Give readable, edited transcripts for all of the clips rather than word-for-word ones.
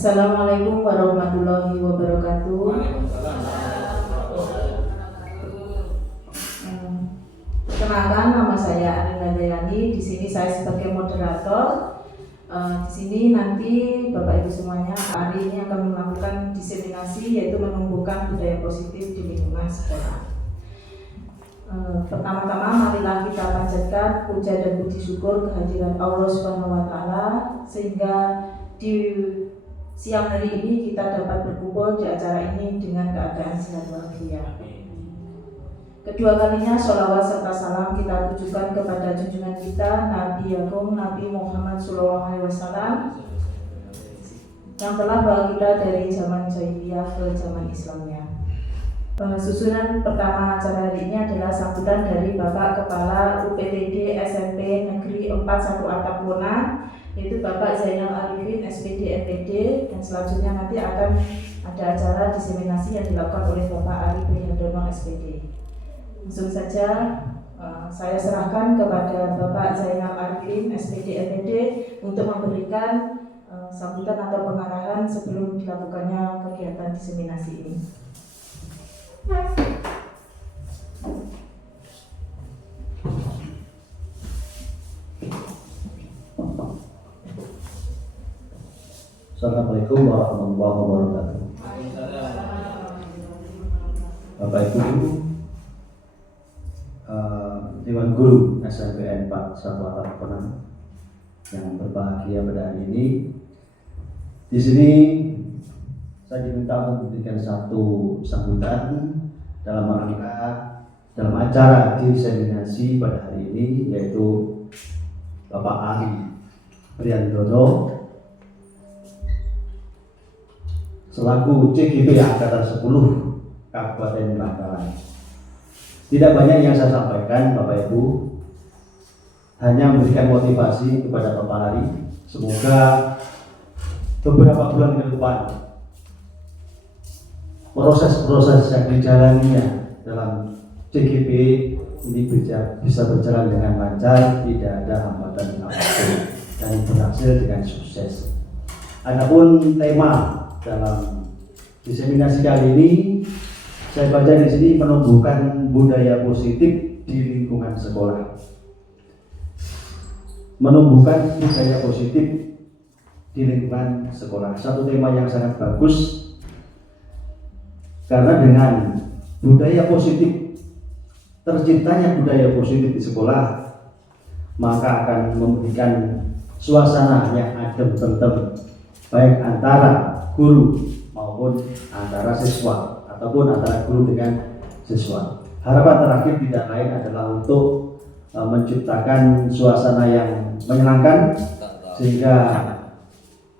Assalamualaikum warahmatullahi wabarakatuh. Perkenalkan, nama saya Arina Dayani. Di sini saya sebagai moderator. Di sini nanti Bapak Ibu semuanya hari ini akan melakukan diseminasi, yaitu menumbuhkan budaya positif di lingkungan sekolah. Pertama-tama marilah kita panjatkan puja dan puji syukur kehadiran Allah Subhanahu wa Ta'ala, sehingga di siang hari ini kita dapat berkumpul di acara ini dengan keadaan sehat walafiat. Kedua kalinya sholawat serta salam kita tujukan kepada junjungan kita Nabi Agung Nabi Muhammad SAW yang telah bawa kita dari zaman jahiliyah ke zaman Islamnya. Susunan pertama acara hari ini adalah sambutan dari Bapak Kepala UPTD SMP Negeri 41 Atapona, yaitu Bapak Zainal Arifin SPD MPD, dan selanjutnya nanti akan ada acara diseminasi yang dilakukan oleh Bapak Ari Prihandono SPD. Langsung saja saya serahkan kepada Bapak Zainal Arifin SPD MPD untuk memberikan sambutan atau pengarahan sebelum dilakukannya kegiatan diseminasi ini. Assalamualaikum warahmatullahi wabarakatuh. Bapak Ibu, Dewan Guru SMPN 41 Atapona yang berbahagia pada hari ini. Di sini saya diminta untuk memberikan satu sambutan dalam acara diseminasi pada hari ini, yaitu Bapak Ari Prihandono selaku CGP Angkatan 10 Kabupaten Bangkalan. Tidak banyak yang saya sampaikan, Bapak Ibu, hanya memberikan motivasi kepada Bapak Ari. Semoga beberapa bulan ke depan proses-proses yang dijalaninya dalam CGP ini bisa berjalan dengan lancar, tidak ada hambatan apapun, dan berhasil dengan sukses. Adapun tema dalam diseminasi kali ini, saya baca di sini menumbuhkan budaya positif di lingkungan sekolah. Menumbuhkan budaya positif di lingkungan sekolah, satu tema yang sangat bagus. Karena dengan budaya positif, terciptanya budaya positif di sekolah, maka akan memberikan suasana yang adem tentrem, baik antara guru maupun antara siswa, ataupun antara guru dengan siswa. Harapan terakhir tidak lain adalah untuk menciptakan suasana yang menyenangkan, sehingga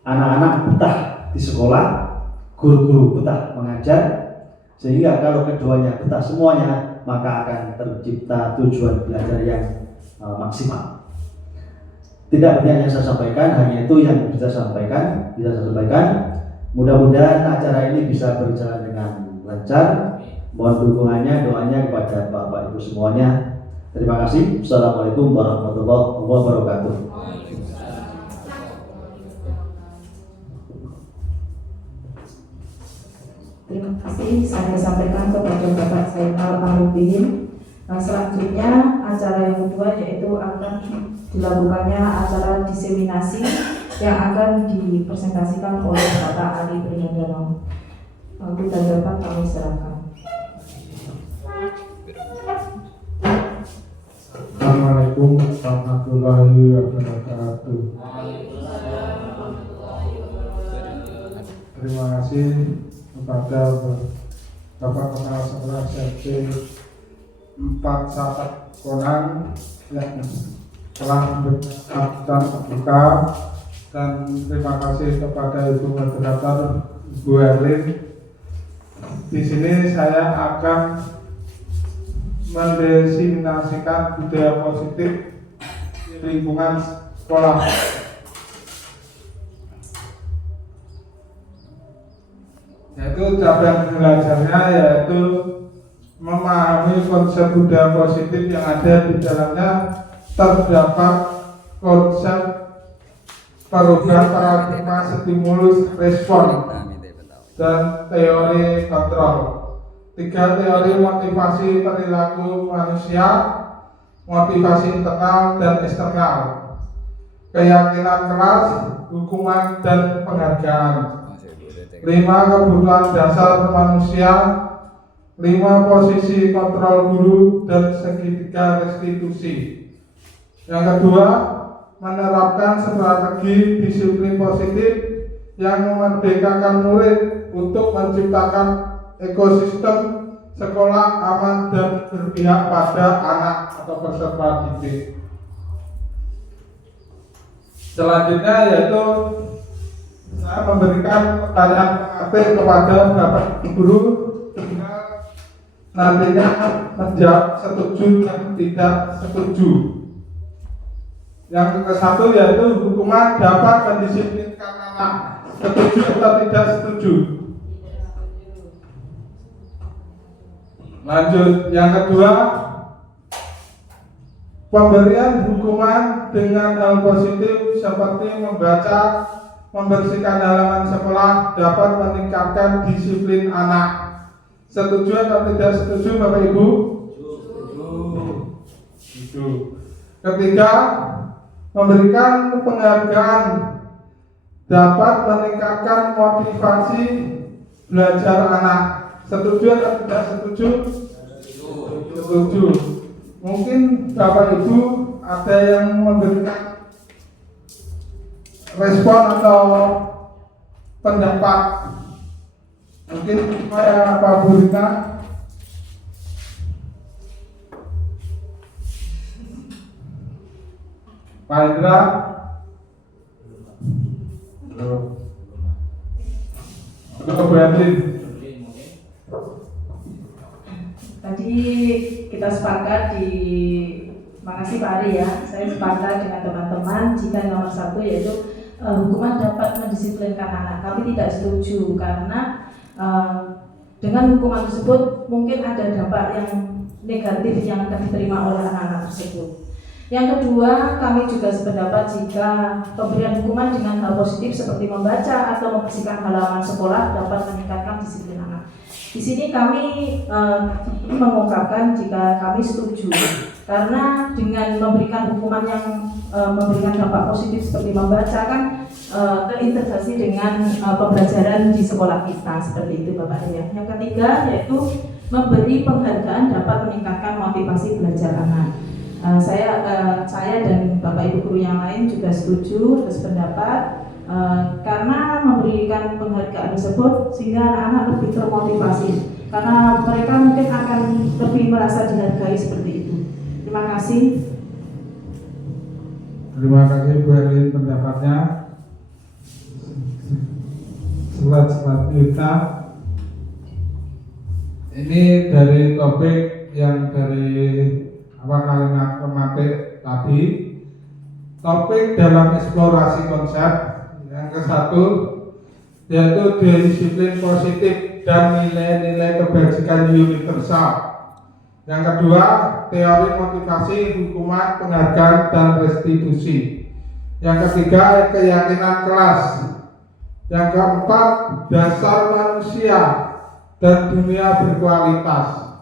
anak-anak betah di sekolah, guru-guru betah mengajar, sehingga kalau keduanya betah semuanya, maka akan tercipta tujuan belajar yang maksimal. Tidak banyak yang saya sampaikan, hanya itu yang bisa saya sampaikan. Mudah-mudahan acara ini bisa berjalan dengan lancar. Mohon dukungannya, doanya kepada Bapak Ibu semuanya. Terima kasih. Assalamualaikum warahmatullahi wabarakatuh. Terima kasih, saya sampaikan kepada Bapak Zainal Arifin. Selanjutnya acara yang kedua yaitu akan dilakukannya acara diseminasi yang akan dipresentasikan oleh Bapak Ari Prihandono. Waktu dan tempat kami serahkan. Assalamualaikum warahmatullahi wabarakatuh. Terima kasih kepada Bapak Kepala Sekolah SMP 4 Sapat Konang yang telah memberikan terbuka, dan terima kasih kepada Ibu Moderator Ibu Erlin. Di sini saya akan mendiseminasikan budaya positif di lingkungan sekolah. Yaitu cabang belajarnya yaitu memahami konsep budaya positif yang ada di dalamnya. Terdapat konsep perubahan paradigma stimulus respon, dan teori kontrol. 3 teori motivasi perilaku manusia, motivasi internal dan eksternal, keyakinan keras, hukuman dan penghargaan. 5 kebutuhan dasar manusia, 5 posisi kontrol guru dan segitiga restitusi. Yang kedua, menerapkan strategi disiplin positif yang memerdekakan murid untuk menciptakan ekosistem sekolah aman dan berpihak pada anak atau peserta didik. Selanjutnya yaitu saya memberikan pertanyaan pengantar kepada Bapak Guru, tinggal nantinya menjawab setuju dan tidak setuju. Yang ke-1 yaitu hukuman dapat mendisiplinkan anak, setuju atau tidak setuju. Lanjut, yang kedua, pemberian hukuman dengan hal positif seperti membaca, membersihkan halaman sekolah dapat meningkatkan disiplin anak. Setuju atau tidak setuju Bapak Ibu? Setuju. Ketiga, memberikan penghargaan dapat meningkatkan motivasi belajar anak. Setuju atau tidak setuju? Setuju. Mungkin Bapak Ibu ada yang memberikan respon atau pendapat. Mungkin saya Pak Burika. Pak Indra. Untuk Berlin. Tadi kita sepakat di, makasih Pak Ari ya, saya sepakat dengan teman-teman jika nomor 1 yaitu hukuman dapat mendisiplinkan anak. Kami tidak setuju karena dengan hukuman tersebut mungkin ada dampak yang negatif yang akan diterima oleh anak-anak tersebut. Yang kedua, kami juga sependapat jika pemberian hukuman dengan hal positif seperti membaca atau membersihkan halaman sekolah dapat meningkatkan disiplin anak. Di sini kami mengungkapkan jika kami setuju, karena dengan memberikan hukuman yang memberikan dampak positif seperti membaca kan terintegrasi dengan pembelajaran di sekolah kita, seperti itu Bapak ya. Yang ketiga yaitu memberi penghargaan dapat meningkatkan motivasi belajar anak. Saya dan Bapak Ibu guru yang lain juga setuju atas pendapat karena memberikan penghargaan tersebut sehingga anak-anak lebih termotivasi karena mereka mungkin akan lebih merasa dihargai seperti itu. Terima kasih. Terima kasih Bu Erlin pendapatnya. Selanjutnya ini dari topik yang dari kalimat pematik tadi, topik dalam eksplorasi konsep. Yang ke-1 yaitu disiplin positif dan nilai-nilai kebajikan universal. Yang kedua, teori motivasi, hukuman, penghargaan, dan restitusi. Yang ketiga, keyakinan kelas. Yang keempat, dasar manusia dan dunia berkualitas.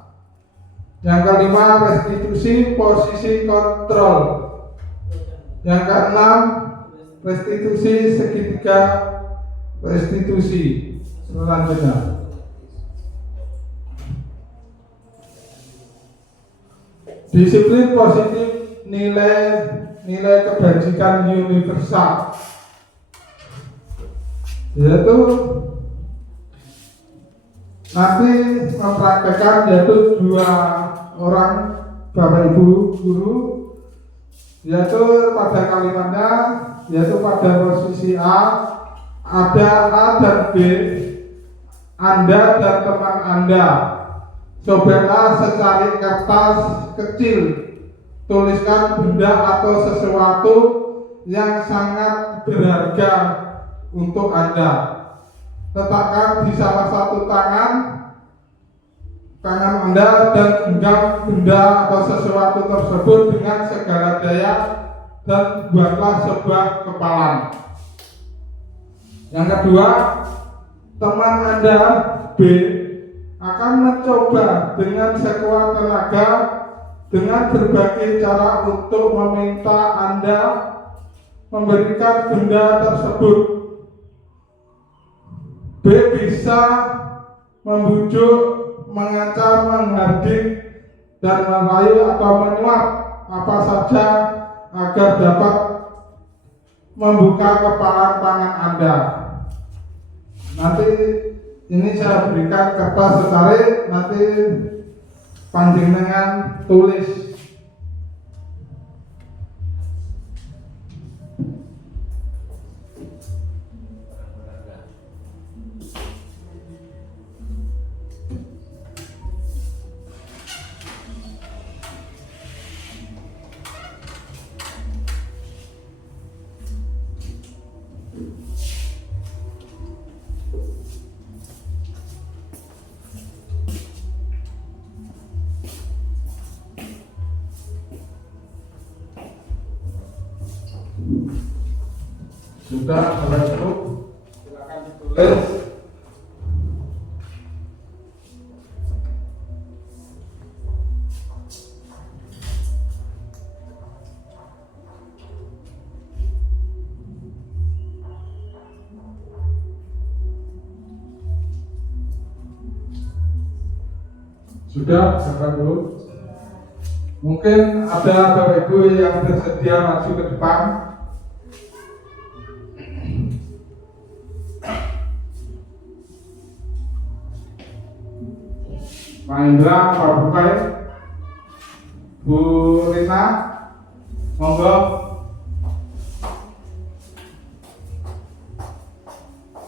Yang kelima, restitusi, posisi kontrol. Yang keenam, restitusi, segitiga restitusi. Selanjutnya, disiplin positif, nilai kebajikan universal, yaitu nanti mempraktekkan yaitu 2 orang Bapak Ibu guru, yaitu pada kalimatnya, yaitu pada posisi A ada A dan B, Anda dan teman Anda. Cobalah secari kertas kecil, tuliskan benda atau sesuatu yang sangat berharga untuk Anda. Letakkan di salah satu tangan Anda dan genggam benda atau sesuatu tersebut dengan segala daya dan buatlah sebuah kepalan. Yang kedua, teman Anda B akan mencoba dengan sekuat tenaga dengan berbagai cara untuk meminta Anda memberikan benda tersebut. B bisa membujuk, mengancam, menghardik, dan merayu atau menyuap apa saja agar dapat membuka kepalan tangan Anda. Nanti ini saya berikan kertas setarik, nanti panjenengan tulis. Sudah, Bapak Ibu, silakan ditulis. Sudah, Bapak Ibu. Mungkin ada Bapak Ibu yang bersedia maju ke depan. Pak Indra, Pak Bukai, Bu Rina, monggo.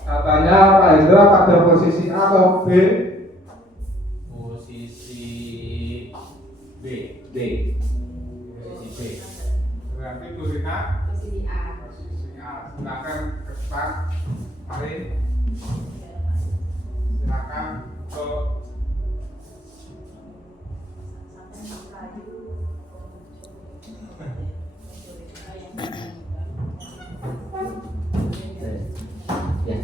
Katanya Pak Indra pada posisi A atau B? Posisi B. Posisi B. Berarti Bu Rina Posisi A. posisi A. Silakan ke depan. Mari. Silakan untuk Ya,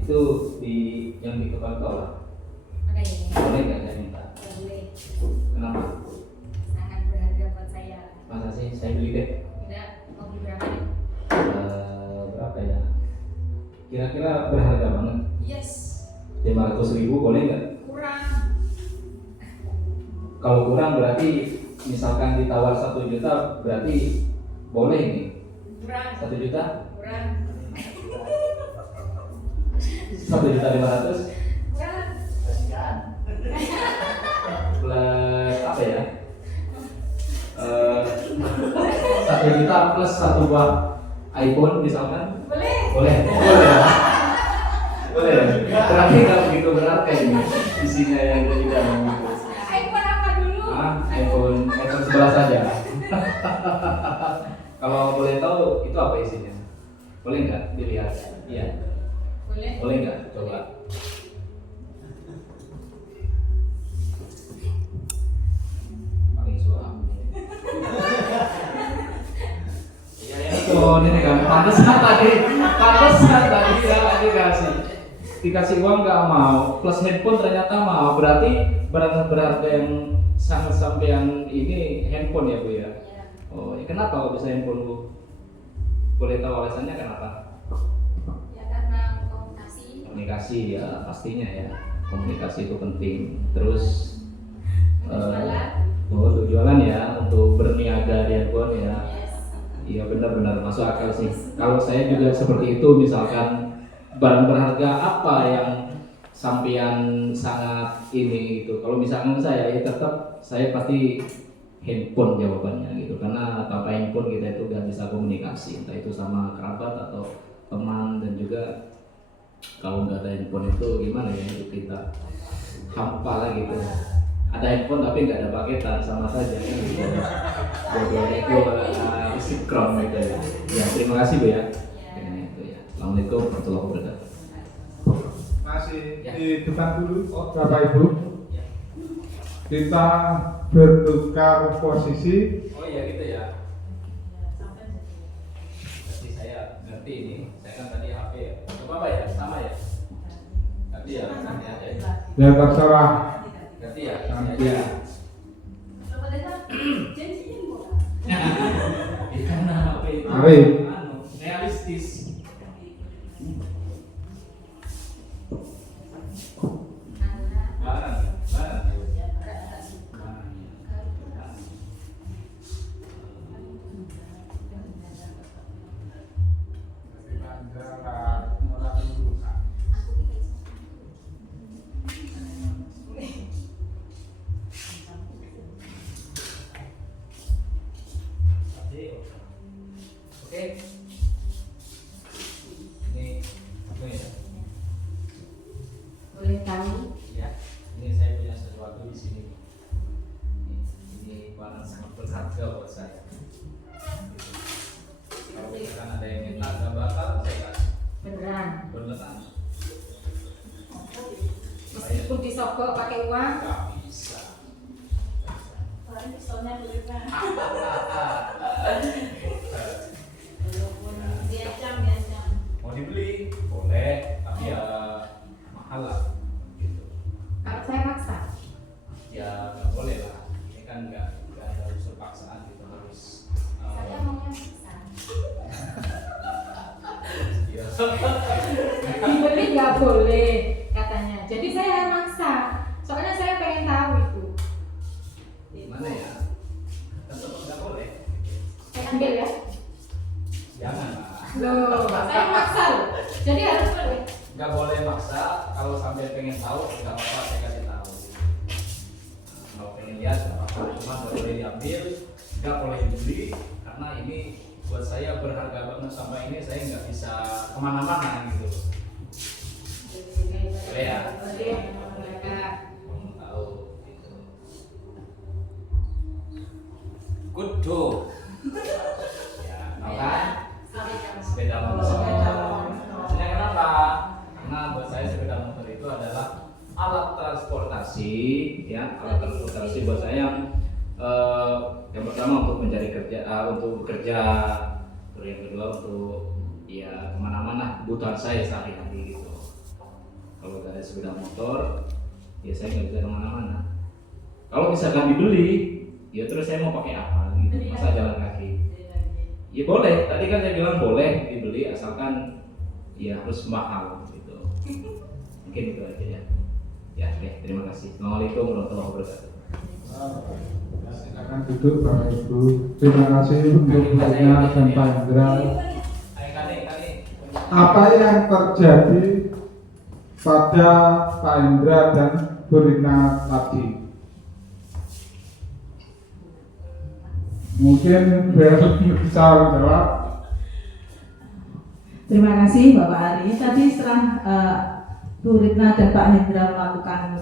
itu di yang di kepala kau lah. Oke, ini. Boleh nggak saya minta? Boleh. Kenapa? Sangat berharga buat saya. Masa sih saya beli deh. Udah, mau beli berapa nih? Berapa ya? Kira-kira berharga banget. Yes. 500.000 boleh nggak? Kurang. Kalau kurang berarti misalkan ditawar 1 juta berarti boleh nih. Kurang. 1 juta? Kurang. 1.500.000 Kurang. plus apa ya? 1 juta plus 1 buah iPhone misalkan. Boleh. Boleh. Boleh ya? Boleh ya? Berarti nggak begitu berarti ini isinya yang tidak membutuhkan. iPhone apa dulu? iPhone 11 saja. Kalau boleh tahu itu apa isinya? Boleh nggak dilihat? Iya. Boleh. Boleh nggak? Coba. Paling suam. Iya ya. Oh ini kan pantesan tadi ya dikasih uang nggak mau, plus handphone ternyata mau, berarti barang berharga yang sangat sampean ini handphone ya Bu ya. Ya. Oh, ya kenapa kok bisa handphone Bu? Boleh tahu alasannya kenapa? Ya karena komunikasi. Komunikasi ya pastinya ya. Komunikasi itu penting. Terus Untuk jualan. untuk jualan ya, untuk berniaga di handphone ya. Yes. Iya benar-benar masuk akal sih. Kalau saya juga seperti itu, misalkan barang berharga apa yang sampean sangat ini gitu. Kalau misalkan saya ya tetap saya pasti handphone jawabannya gitu. Karena tanpa handphone kita itu gak bisa komunikasi, entah itu sama kerabat atau teman, dan juga kalau nggak ada handphone itu gimana ya hidup kita, hampa lah gitu. Ada handphone tapi nggak ada paketan sama saja kan gitu. Jadi itu sinkron gitu ya. Ya terima kasih Bu ya. Itu ya. Assalamualaikum warahmatullahi wabarakatuh. masih Ya. di depan dulu, Bapak Ibu. Kita bertukar posisi. Oh iya gitu ya. Jadi saya ngerti ini. Saya kan tadi HP ya. Coba Pak Ganti ya. Ya terserah. Ganti ya. Nanti. Janjiin kok. Karena apa itu? Arif. Realistis. Barang. Oke. Ini ya. Boleh tahu? Ya, ini saya punya sesuatu di sini. Ini barang sangat berharga buat saya. Kalau misalkan ada yang minta nggak bakal saya kasih. Beneran. Beneran. Meskipun disogok pakai uang. Nggak bisa. Kemarin pistolnya boleh Pak. Diancam. Mau dibeli boleh, tapi ya mahal lah. Gitu. Kalau saya maksa. Ya nggak boleh lah. Ini kan nggak ada unsur paksaan gitu harus. Saya maunya maksa. Ya. Dibeli nggak boleh katanya. Jadi saya maksa. Soalnya saya pengen tahu itu. Gimana ya? Tetap nggak boleh. Saya ambil ya. Jangan lah. Loh, saya maksa loh. Jadi harus boleh. Nggak boleh maksa. Kalau sampai pengen tahu nggak apa-apa saya kasih tahu. Kalau pengen lihat nggak apa-apa. Cuma nggak boleh diambil, nggak boleh dibeli karena ini buat saya berharga banget sampai ini saya nggak bisa kemana-mana gitu. Boleh ya? Boleh. Kak. Mau tahu gitu. Kudu. Ya, mau kan? Sepeda motor. Maksudnya kenapa? Karena buat saya sepeda motor itu adalah alat transportasi, ya, alat transportasi buat saya yang pertama untuk mencari kerja, untuk bekerja, terus yang kedua untuk ya kemana-mana kebutuhan saya sehari-hari gitu. Kalau nggak ada sepeda motor, ya saya nggak bisa kemana-mana. Kalau misalkan dibeli, ya terus saya mau pakai apa gitu? Masa jalan kaki? Ya boleh, tadi kan saya bilang boleh dibeli asalkan ya harus mahal gitu. Mungkin itu aja ya. Ya, oke, terima kasih. Assalamualaikum warahmatullahi wabarakatuh. Silakan duduk Bapak Ibu. Terima kasih untuk Mbaknya dan Pak Hendra. Apa yang terjadi pada Pak Hendra dan Bu Rina tadi? Mungkin Bel bisa menjawab. Terima kasih Bapak Ari. Tadi setelah Bu Ritna dan Pak Hendra melakukan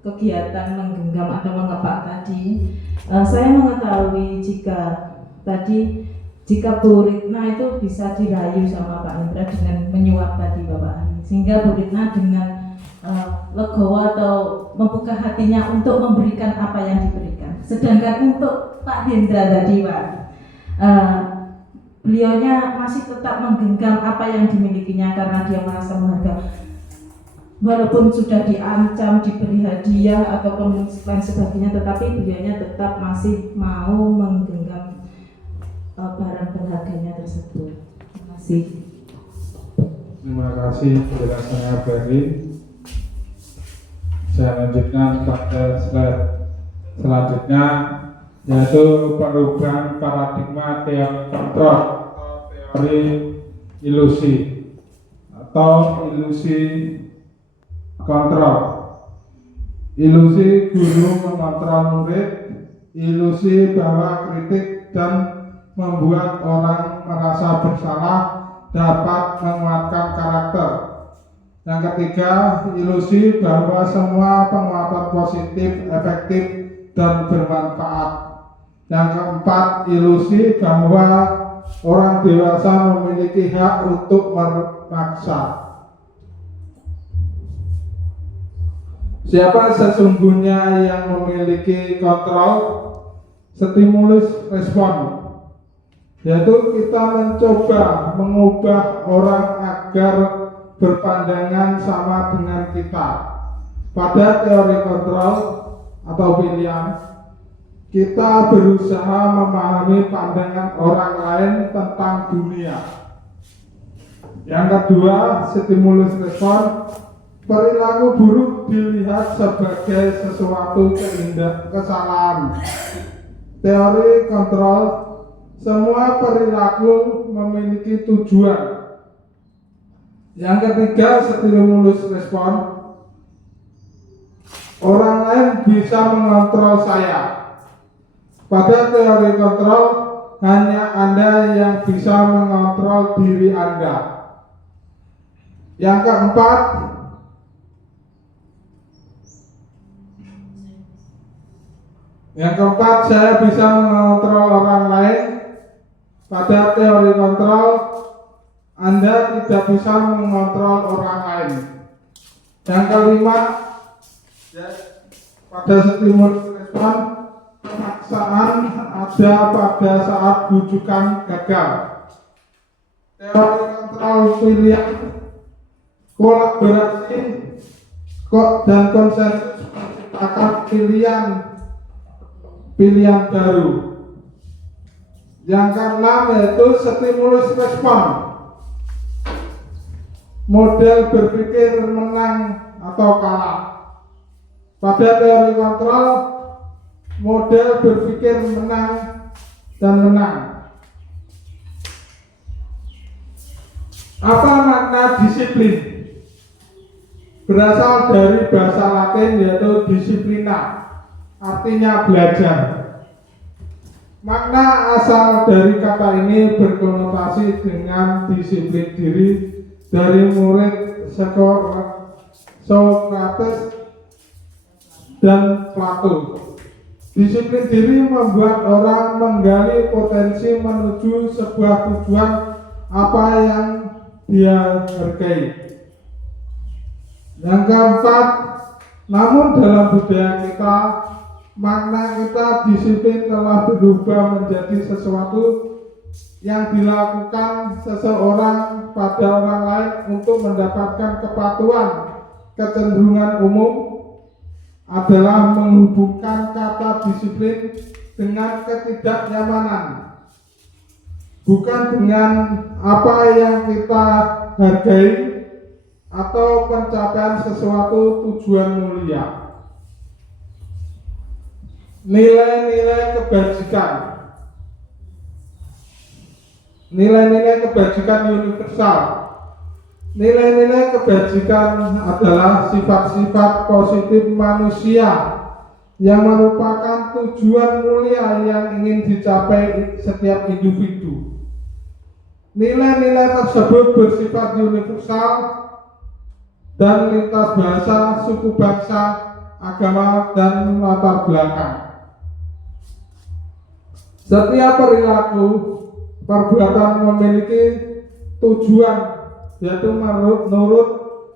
kegiatan menggenggam atau mengepak tadi, saya mengetahui jika Bu Ritna itu bisa dirayu sama Pak Hendra dengan menyuap tadi Bapak Ari, sehingga Bu Ritna dengan legowo atau membuka hatinya untuk memberikan apa yang diberikan. Sedangkan untuk Pak Hendra tadi Pak, beliaunya masih tetap menggenggam apa yang dimilikinya karena dia merasa menghargai. Walaupun sudah diancam, diberi hadiah ataupun lain sebagainya, tetapi beliaunya tetap masih mau menggenggam barang berharganya tersebut. Terima kasih. Terima kasih penjelasannya Beri. Saya lanjutkan pada slide selanjutnya, yaitu perubahan paradigma teori kontrol atau teori ilusi atau ilusi kontrol. Ilusi guru mengontrol murid, ilusi bahwa kritik dan membuat orang merasa bersalah dapat menguatkan karakter. Yang ketiga, ilusi bahwa semua penguatan positif, efektif, dan bermanfaat. Yang keempat, ilusi bahwa orang dewasa memiliki hak untuk memaksa. Siapa sesungguhnya yang memiliki kontrol? Stimulus respon, yaitu kita mencoba mengubah orang agar berpandangan sama dengan kita. Pada teori kontrol atau pilihan, kita berusaha memahami pandangan orang lain tentang dunia. Yang kedua, stimulus respon. Perilaku buruk dilihat sebagai sesuatu kesalahan. Teori kontrol, semua perilaku memiliki tujuan. Yang ketiga, stimulus respon. Orang lain bisa mengontrol saya. Pada teori kontrol, hanya Anda yang bisa mengontrol diri Anda. Yang keempat, saya bisa mengontrol orang lain. Pada teori kontrol, Anda tidak bisa mengontrol orang lain. Yang kelima, pada stimulus respon, pemaksaan ada pada saat bujukan gagal. Teori kontrol pilihan, kolaborasi dan konsensus menciptakan pilihan baru. Yang keenam yaitu stimulus respon, model berpikir menang atau kalah. Pada teori kontrol, model berpikir menang dan menang. Apa makna disiplin? Berasal dari bahasa Latin yaitu disiplina, artinya belajar. Makna asal dari kata ini berkonotasi dengan disiplin diri dari murid Socrates dan Plato. Disiplin diri membuat orang menggali potensi menuju sebuah tujuan apa yang dia hargai. Yang keempat, namun dalam budaya kita, makna kita disiplin telah berubah menjadi sesuatu yang dilakukan seseorang pada orang lain untuk mendapatkan kepatuhan. Kecenderungan umum adalah menghubungkan kata disiplin dengan ketidaknyamanan, bukan dengan apa yang kita hargai atau pencapaian sesuatu tujuan mulia. Nilai-nilai kebajikan. Nilai-nilai kebajikan universal. Nilai-nilai kebajikan adalah sifat-sifat positif manusia yang merupakan tujuan mulia yang ingin dicapai setiap individu. Nilai-nilai tersebut bersifat universal dan lintas bahasa, suku bangsa, agama, dan latar belakang. Setiap perilaku perbuatan memiliki tujuan, yaitu menurut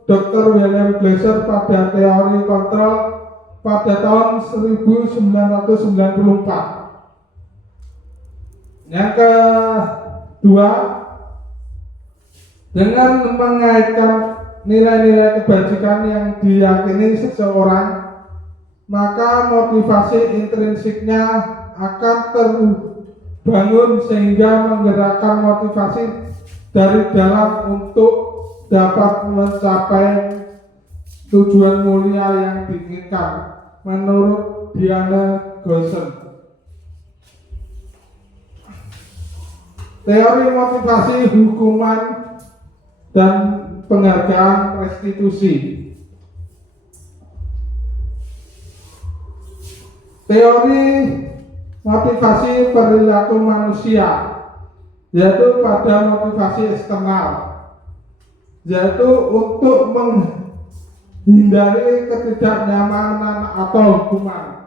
Dr. William Glasser pada teori kontrol pada tahun 1994. Yang kedua, dengan mengaitkan nilai-nilai kebajikan yang diyakini seseorang, maka motivasi intrinsiknya akan terbangun sehingga menggerakkan motivasi dari dalam untuk dapat mencapai tujuan mulia yang diinginkan menurut Diana Goshen. Teori motivasi hukuman dan penghargaan restitusi. Teori motivasi perilaku manusia, yaitu pada motivasi eksternal, yaitu untuk menghindari ketidaknyamanan atau hukuman.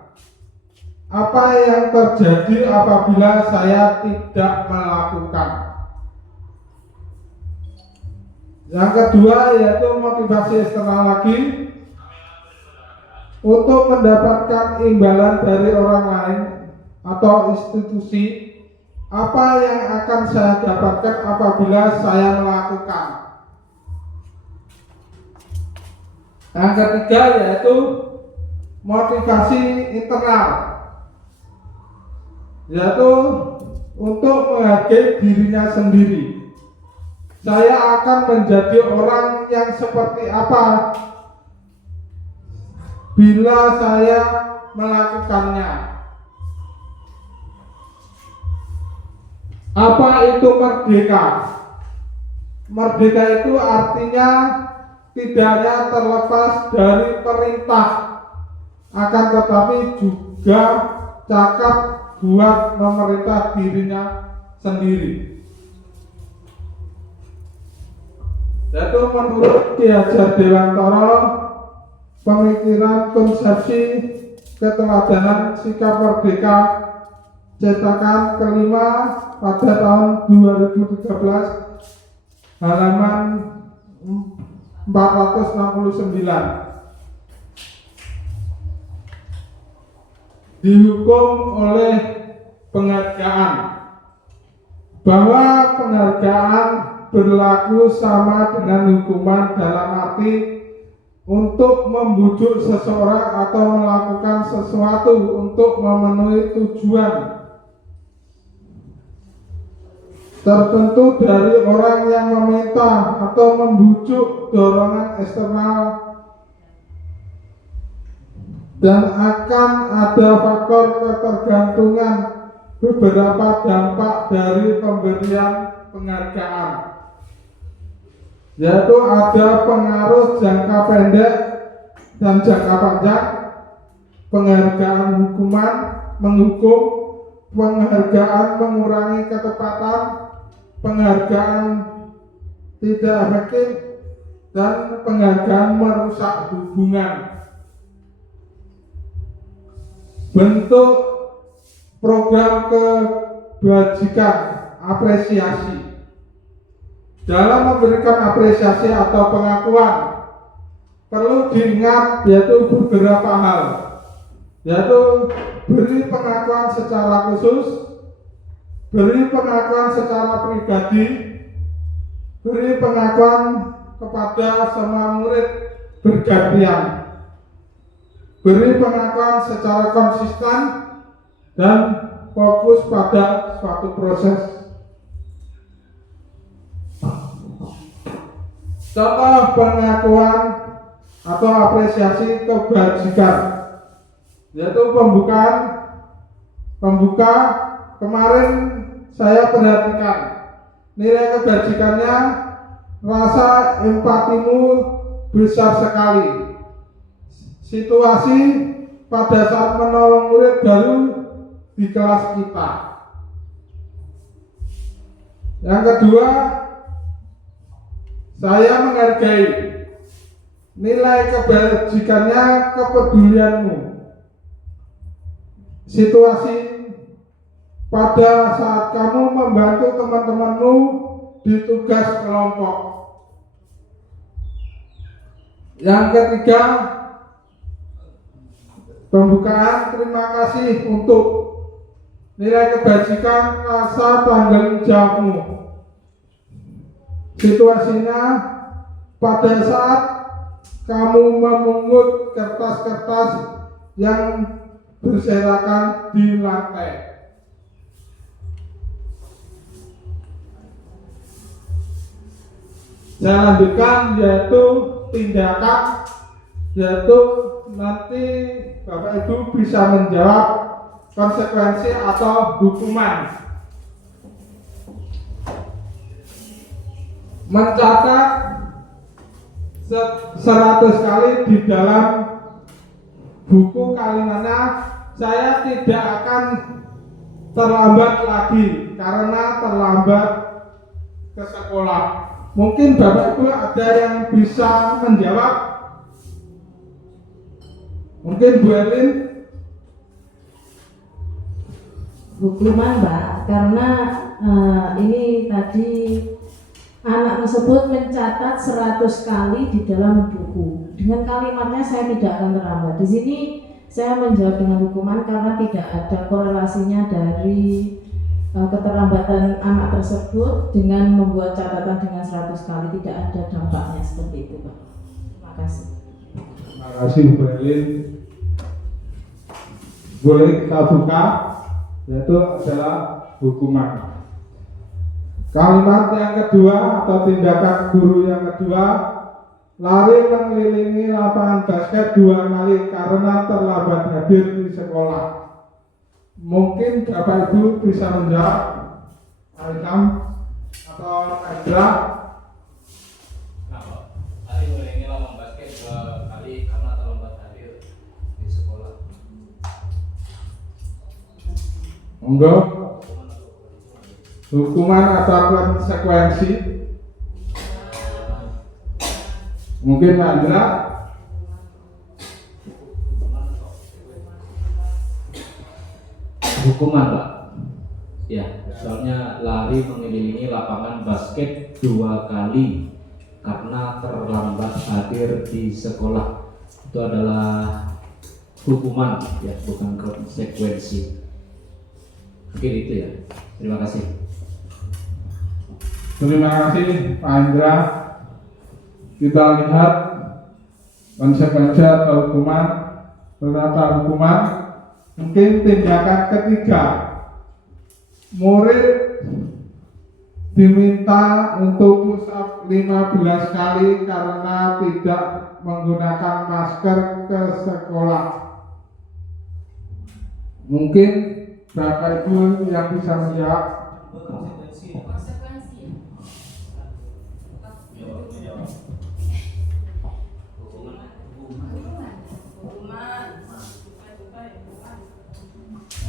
Apa yang terjadi apabila saya tidak melakukan? Yang kedua yaitu motivasi eksternal lagi, untuk mendapatkan imbalan dari orang lain atau institusi. Apa yang akan saya dapatkan apabila saya melakukan? Yang ketiga yaitu motivasi internal, yaitu untuk menghargai dirinya sendiri. Saya akan menjadi orang yang seperti apa bila saya melakukannya. Apa itu merdeka? Merdeka itu artinya tidak hanya terlepas dari perintah, akan tetapi juga cakap buat memerintah dirinya sendiri. Yaitu menurut Ki Hajar Dewantara, pemikiran konsepsi keteladanan sikap merdeka cetakan kelima pada tahun 2013 halaman 469. Dihukum oleh penghargaan, bahwa penghargaan berlaku sama dengan hukuman dalam arti untuk membujuk seseorang atau melakukan sesuatu untuk memenuhi tujuan tertentu dari orang yang meminta atau membujuk dorongan eksternal, dan akan ada faktor ketergantungan beberapa dampak dari pemberian penghargaan, yaitu ada pengaruh jangka pendek dan jangka panjang, penghargaan hukuman menghukum, penghargaan mengurangi ketepatan, penghargaan tidak efektif, dan penghargaan merusak hubungan. Bentuk program kebajikan apresiasi. Dalam memberikan apresiasi atau pengakuan perlu diingat yaitu beberapa hal, yaitu beri pengakuan secara khusus, beri pengakuan secara pribadi, beri pengakuan kepada semua murid bergantian, beri pengakuan secara konsisten, dan fokus pada suatu proses. Contoh pengakuan atau apresiasi kebajikan, yaitu pembuka kemarin saya perhatikan nilai kebajikannya, rasa empatimu besar sekali. Situasi pada saat menolong murid baru di kelas kita. Yang kedua, saya menghargai nilai kebajikannya, kepedulianmu. Situasi pada saat kamu membantu teman-temanmu di tugas kelompok. Yang ketiga, pembukaan terima kasih untuk nilai kebajikan, rasa tanggung jawabmu. Situasinya pada saat kamu memungut kertas-kertas yang berserakan di lantai. Saya lanjutkan yaitu tindakan, yaitu nanti Bapak Ibu bisa menjawab konsekuensi atau hukuman. Mencatat 100 kali di dalam buku kalimatnya, saya tidak akan terlambat lagi karena terlambat ke sekolah. Mungkin Bapak Ibu ada yang bisa menjawab. Mungkin Bu Erlin. Hukuman, Mbak, karena ini tadi anak tersebut mencatat 100 kali di dalam buku. Dengan kalimatnya saya tidak akan terlambat. Di sini saya menjawab dengan hukuman karena tidak ada korelasinya dari keterlambatan anak tersebut dengan membuat catatan dengan 100 kali. Tidak ada dampaknya seperti itu, Pak. Terima kasih. Terima kasih Bu Elin. Boleh kita buka, yaitu adalah hukuman. Kalimat yang kedua atau tindakan guru yang kedua, lari mengelilingi lapangan basket 2 kali karena terlambat hadir di sekolah. Mungkin Bapak Ibu bisa menjawab, Aikam atau Edra. Kenapa? Tadi mengelilingi lapangan basket 2 kali karena terlambat hadir di sekolah. Monggo. Hukuman atau konsekuensi? Mungkin Pak Andra. Hukuman, Pak. Ya, soalnya lari mengelilingi lapangan basket 2 kali karena terlambat hadir di sekolah. Itu adalah hukuman, ya, bukan konsekuensi. Mungkin itu ya. Terima kasih. Terima kasih Pak Andra. Kita lihat konsekuensi atau hukuman. Ternyata hukuman. Mungkin tindakan ketiga, murid diminta untuk push up 15 kali karena tidak menggunakan masker ke sekolah. Mungkin Bapak Ibu yang bisa menjawab.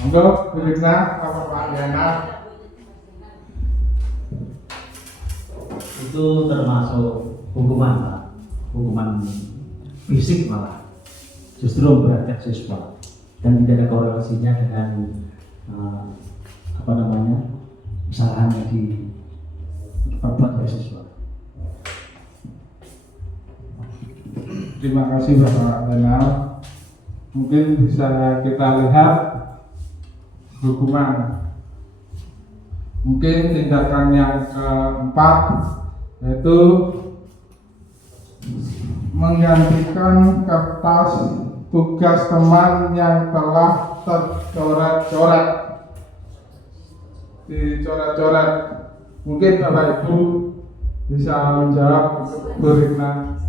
Untuk berikutnya Bapak Diana. Itu termasuk hukuman, Pak. Hukuman fisik malah, justru memberatkan siswa dan tidak ada korelasinya dengan kesalahan yang diperbuat oleh siswa. Terima kasih Bapak Diana. Mungkin bisa kita lihat hukuman. Mungkin tindakan yang keempat yaitu menggantikan kertas tugas teman yang telah tercoret-coret. Dicoret-coret. Mungkin Bapak Ibu bisa menjawab Bu Rina.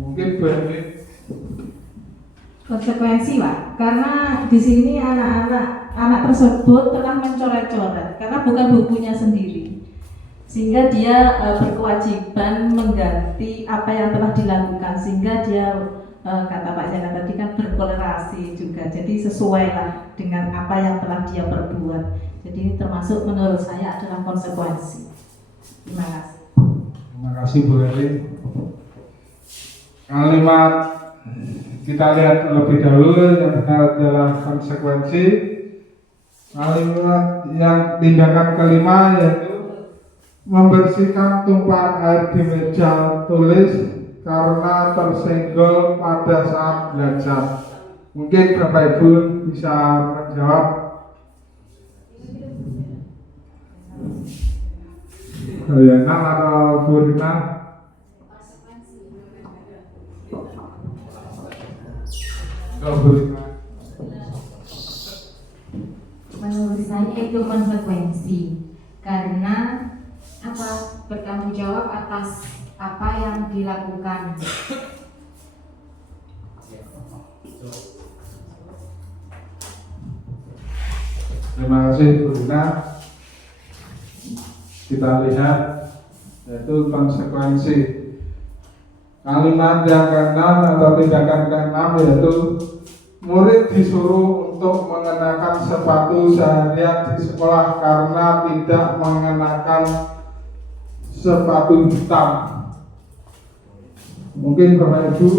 Mungkin Bu Rina. Konsekuensi, Pak, karena di sini anak tersebut telah mencoret-coret karena bukan bukunya sendiri, sehingga dia berkewajiban mengganti apa yang telah dilakukan, sehingga dia kata Pak Jana tadi kan berkolerasi juga, jadi sesuai lah dengan apa yang telah dia perbuat. Jadi ini termasuk menurut saya adalah konsekuensi. Terima kasih. Terima kasih Bu Eli. Kalimat kita lihat terlebih dahulu yang benar adalah konsekuensi. Kalimat yang tindakan kelima yaitu membersihkan tumpahan air di meja tulis karena tersenggol pada saat belajar. Mungkin Bapak Ibu bisa menjawab. Yana atau Bu Rina? Menurut saya itu konsekuensi karena bertanggung jawab atas apa yang dilakukan. Terima kasih Bu Rina. Kita lihat yaitu konsekuensi. Kalimat yang keenam atau tindakan keenam yaitu murid disuruh untuk mengenakan sepatu seharian di sekolah karena tidak mengenakan sepatu hitam. Mungkin Bapak Ibu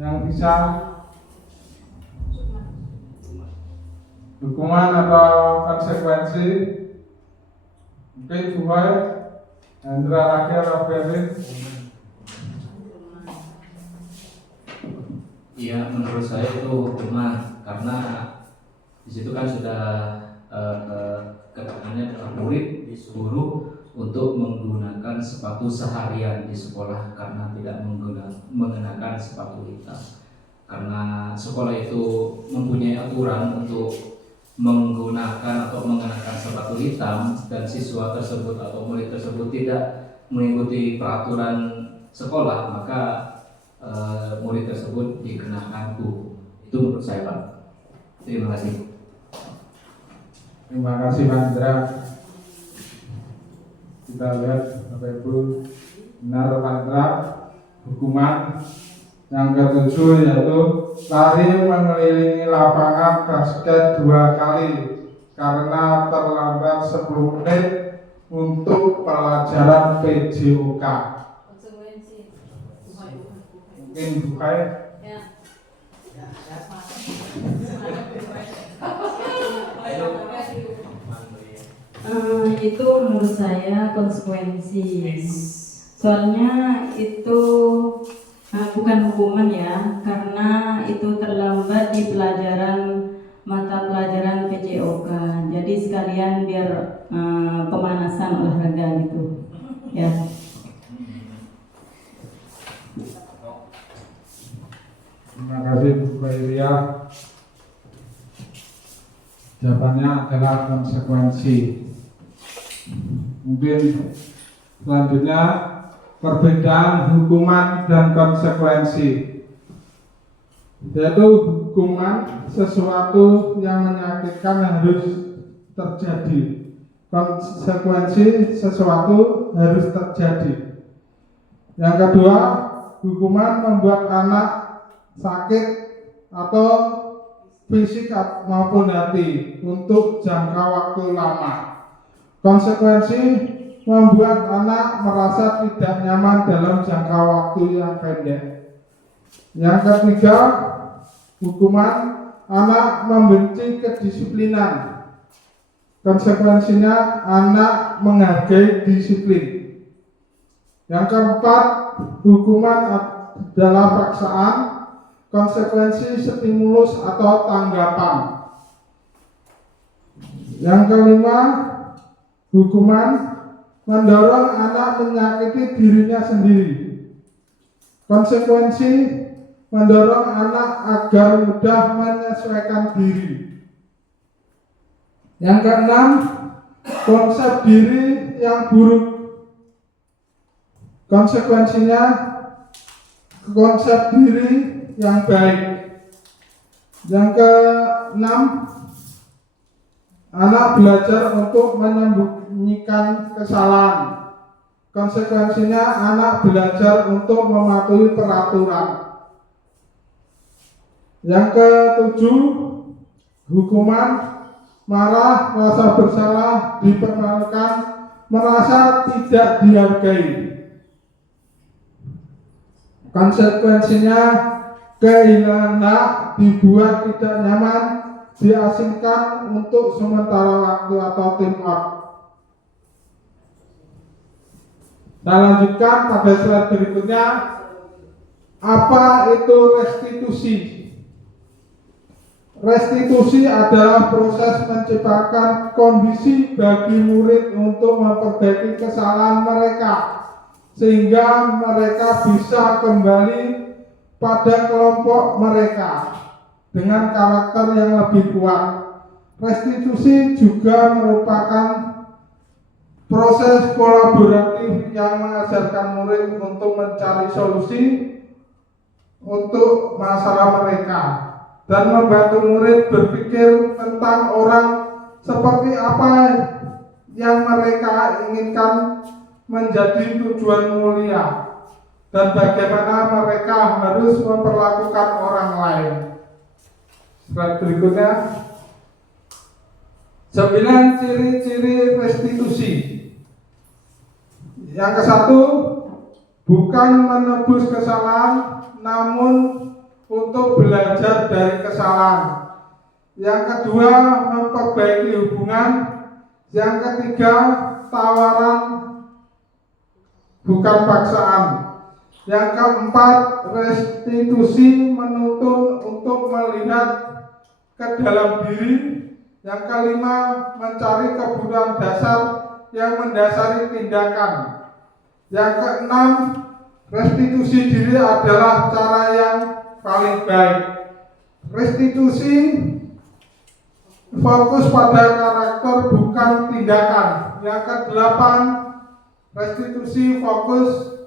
yang bisa hukuman atau konsekuensi. Mungkin Bu Boy, Hendra lagi atau Berlin. Iya, menurut saya itu hukuman karena di situ kan sudah ketekanannya adalah murid disuruh untuk menggunakan sepatu seharian di sekolah karena tidak mengenakan sepatu hitam. Karena sekolah itu mempunyai aturan untuk menggunakan atau mengenakan sepatu hitam dan siswa tersebut atau murid tersebut tidak mengikuti peraturan sekolah, maka murid tersebut dikenakan buku. Itu menurut saya, Pak. Terima kasih. Terima kasih Pak Indra. Kita lihat Bapak Ibu, benar Pak Indra, hukuman yang ketujuh yaitu lari mengelilingi lapangan basket 2 kali karena terlambat 10 menit untuk pelajaran PJOK. Konsekuensi. Mungkin bukai. Ya. Itu menurut saya konsekuensi. Soalnya itu bukan hukuman ya, karena itu terlambat di mata pelajaran PJOK. Jadi sekalian biar pemanasan olahraga gitu, ya. Terima kasih Bu Iria. Jawabannya adalah konsekuensi. Mungkin selanjutnya perbedaan hukuman dan konsekuensi. Yaitu hukuman sesuatu yang menyakitkan harus terjadi. Konsekuensi sesuatu harus terjadi. Yang kedua, hukuman membuat anak sakit atau fisik maupun hati untuk jangka waktu lama. Konsekuensi membuat anak merasa tidak nyaman dalam jangka waktu yang pendek. Yang ketiga, hukuman anak membenci kedisiplinan. Konsekuensinya anak menghargai disiplin. Yang keempat, hukuman adalah paksaan. Konsekuensi stimulus atau tanggapan. Yang kelima, hukuman mendorong anak menyakiti dirinya sendiri. Konsekuensi mendorong anak agar mudah menyesuaikan diri. Yang keenam, konsep diri yang buruk. Konsekuensinya konsep diri yang baik. Yang keenam, anak belajar untuk menyembunyikan kesalahan. Konsekuensinya anak belajar untuk mematuhi peraturan. Yang ketujuh, hukuman marah, rasa bersalah, dipermalukan, merasa tidak dihargai. Konsekuensinya kehilangan hak, dibuat tidak nyaman, diasingkan untuk sementara waktu atau time out. Kita lanjutkan pada slide berikutnya. Apa itu restitusi? Restitusi adalah proses menciptakan kondisi bagi murid untuk memperbaiki kesalahan mereka sehingga mereka bisa kembali pada kelompok mereka dengan karakter yang lebih kuat. Restitusi juga merupakan proses kolaboratif yang mengajarkan murid untuk mencari solusi untuk masalah mereka dan membantu murid berpikir tentang orang seperti apa yang mereka inginkan menjadi tujuan mulia dan bagaimana mereka harus memperlakukan orang lain. Slide berikutnya. 9 ciri-ciri restitusi. Yang ke-1, bukan menebus kesalahan, namun untuk belajar dari kesalahan. Yang kedua, memperbaiki hubungan. Yang ketiga, tawaran bukan paksaan. Yang keempat, restitusi menuntun untuk melihat ke dalam diri. Yang kelima, mencari kebutuhan dasar yang mendasari tindakan. Yang keenam, restitusi diri adalah cara yang paling baik. Restitusi fokus pada karakter bukan tindakan. Yang kedelapan, restitusi fokus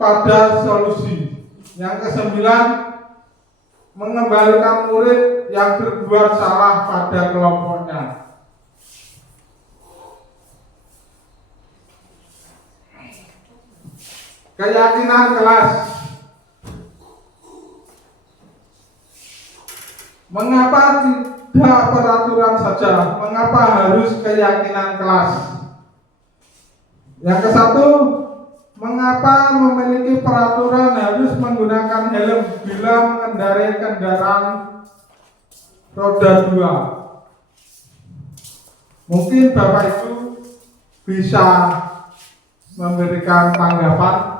pada solusi. Yang kesembilan, mengembalikan murid yang berbuat salah pada kelompoknya. Keyakinan kelas. Mengapa tidak peraturan saja? Mengapa harus keyakinan kelas? Yang ke-1, mengapa memiliki peraturan harus menggunakan helm bila mengendarai kendaraan roda 2? Mungkin Bapak Ibu bisa memberikan tanggapan.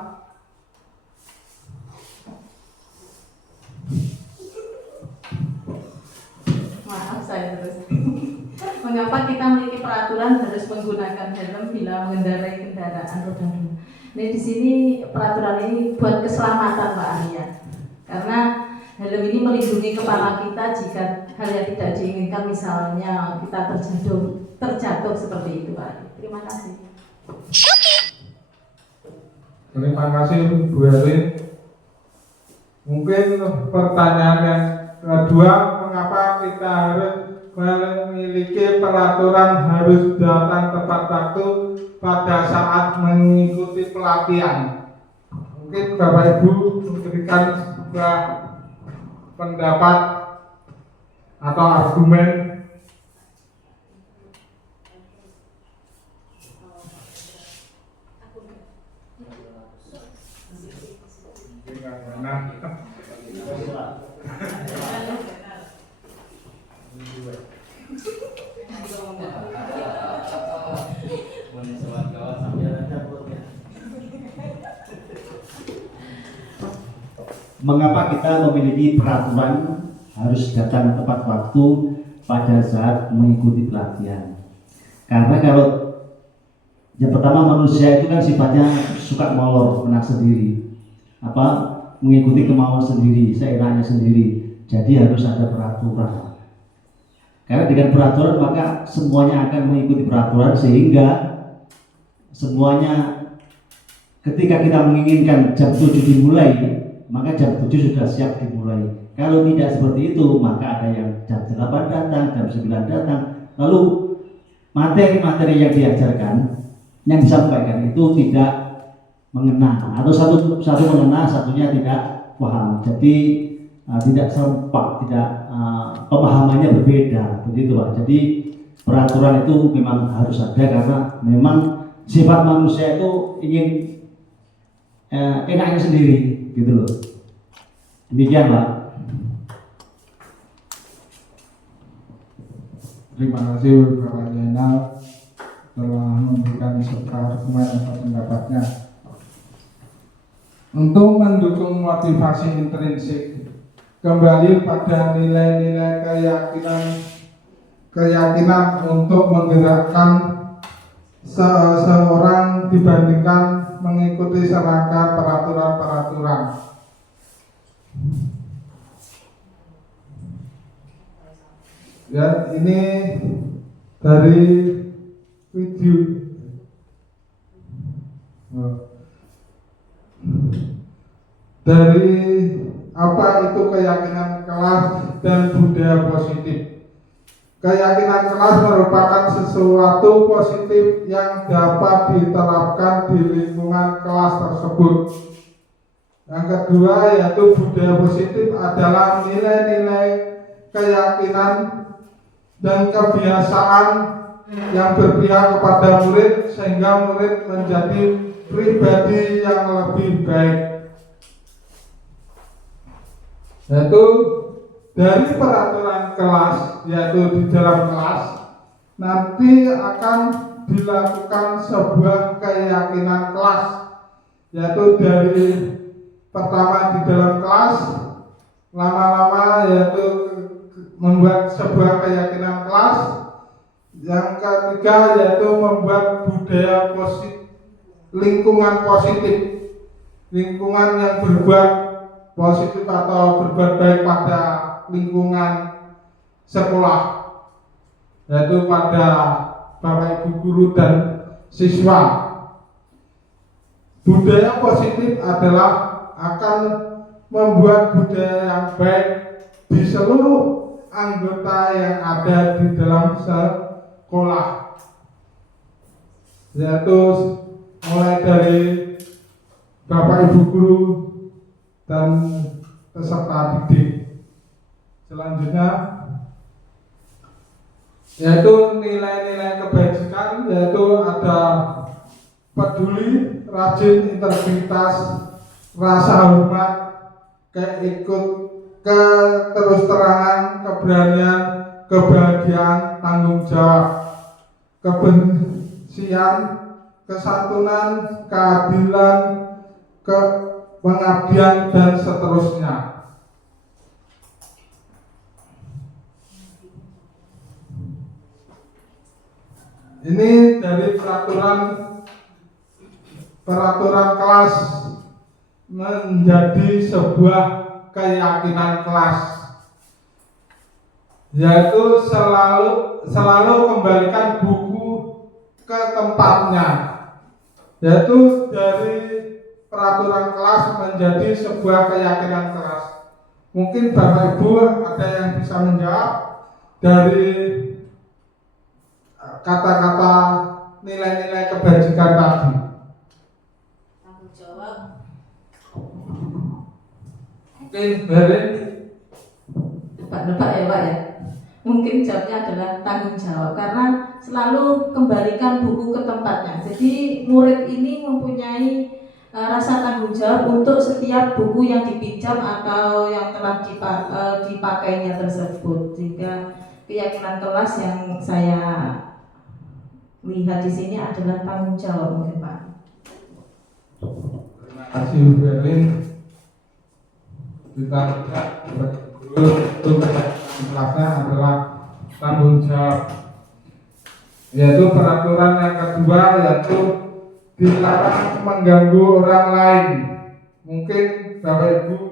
Maaf saya terus. Mengapa kita memiliki peraturan harus menggunakan helm bila mengendarai kendaraan roda 2? Nah, di sini peraturan ini buat keselamatan Pak Arya. Karena helm ini melindungi kepala kita jika hal yang tidak diinginkan, misalnya kita terjatuh seperti itu Pak Arya. Terima kasih. Terima kasih Bu Erwin. Mungkin pertanyaan yang kedua, mengapa kita harus memiliki peraturan harus datang tepat waktu pada saat mengikuti pelatihan? Mungkin Bapak Ibu memberikan sebuah pendapat atau argumen. Mengapa kita memiliki peraturan harus datang tepat waktu pada saat mengikuti pelatihan? Karena kalau yang pertama, manusia itu kan sifatnya suka molor, menang sendiri, mengikuti kemauan sendiri, seenaknya sendiri. Jadi harus ada peraturan. Karena dengan peraturan maka semuanya akan mengikuti peraturan, sehingga semuanya ketika kita menginginkan jam 7 dimulai, maka jam 7 sudah siap dimulai. Kalau tidak seperti itu, maka ada yang jam 8 datang, jam 9 datang. Lalu materi-materi yang diajarkan, yang disampaikan itu tidak mengena, atau satu mengena, satunya tidak paham. Jadi tidak serempak, tidak pemahamannya berbeda, begitu Pak. Jadi peraturan itu memang harus ada, karena memang sifat manusia itu ingin enaknya sendiri, gitu loh. Demikian Pak. Terima kasih Bapak Zainal telah memberikan argumen atau pendapatnya. Untuk mendukung motivasi intrinsik, kembali pada nilai-nilai keyakinan untuk menggerakkan seseorang dibandingkan mengikuti serangkaian peraturan-peraturan. Ya, ini dari video. Dari apa itu keyakinan kelas dan budaya positif? Keyakinan kelas merupakan sesuatu positif yang dapat diterapkan di lingkungan kelas tersebut. Yang kedua yaitu budaya positif adalah nilai-nilai keyakinan dan kebiasaan yang berpihak kepada murid sehingga murid menjadi pribadi yang lebih baik. Yaitu dari peraturan kelas, yaitu di dalam kelas nanti akan dilakukan sebuah keyakinan kelas, yaitu dari pertama di dalam kelas, lama-lama yaitu membuat sebuah keyakinan kelas Yang ketiga yaitu membuat budaya lingkungan positif, lingkungan yang berbuat positif atau berbuat baik pada lingkungan sekolah, yaitu pada Bapak Ibu guru dan siswa. Budaya positif adalah akan membuat budaya yang baik di seluruh anggota yang ada di dalam sekolah, yaitu mulai dari Bapak Ibu guru dan peserta didik. Selanjutnya yaitu nilai-nilai kebajikan, yaitu ada peduli, rajin, integritas, rasa hormat, terus terangan, keberanian, kebahagiaan, tanggung jawab, kebersihan, kesatuan, keadilan, pengabdian, dan seterusnya. Ini dari peraturan kelas menjadi sebuah keyakinan kelas, yaitu selalu kembalikan buku ke tempatnya, yaitu dari peraturan kelas menjadi sebuah keyakinan kelas. Mungkin Bapak Ibu ada yang bisa menjawab dari kata-kata nilai-nilai kebajikan tadi. Tanggung jawab. Mungkin Beren. Nebak-nebak ya Pak ya. Mungkin jawabnya adalah tanggung jawab, karena selalu kembalikan buku ke tempatnya. Jadi murid ini mempunyai rasa tanggung jawab untuk setiap buku yang dipinjam atau yang telah dipakainya tersebut. Jika keyakinan kelas yang saya lihat di sini adalah tanggung jawab, mungkin Pak. Terima kasih Berlin. Kita lihat itu kelasnya adalah tanggung jawab, yaitu peraturan yang kedua yaitu dilarang mengganggu orang lain. Mungkin Bapak Ibu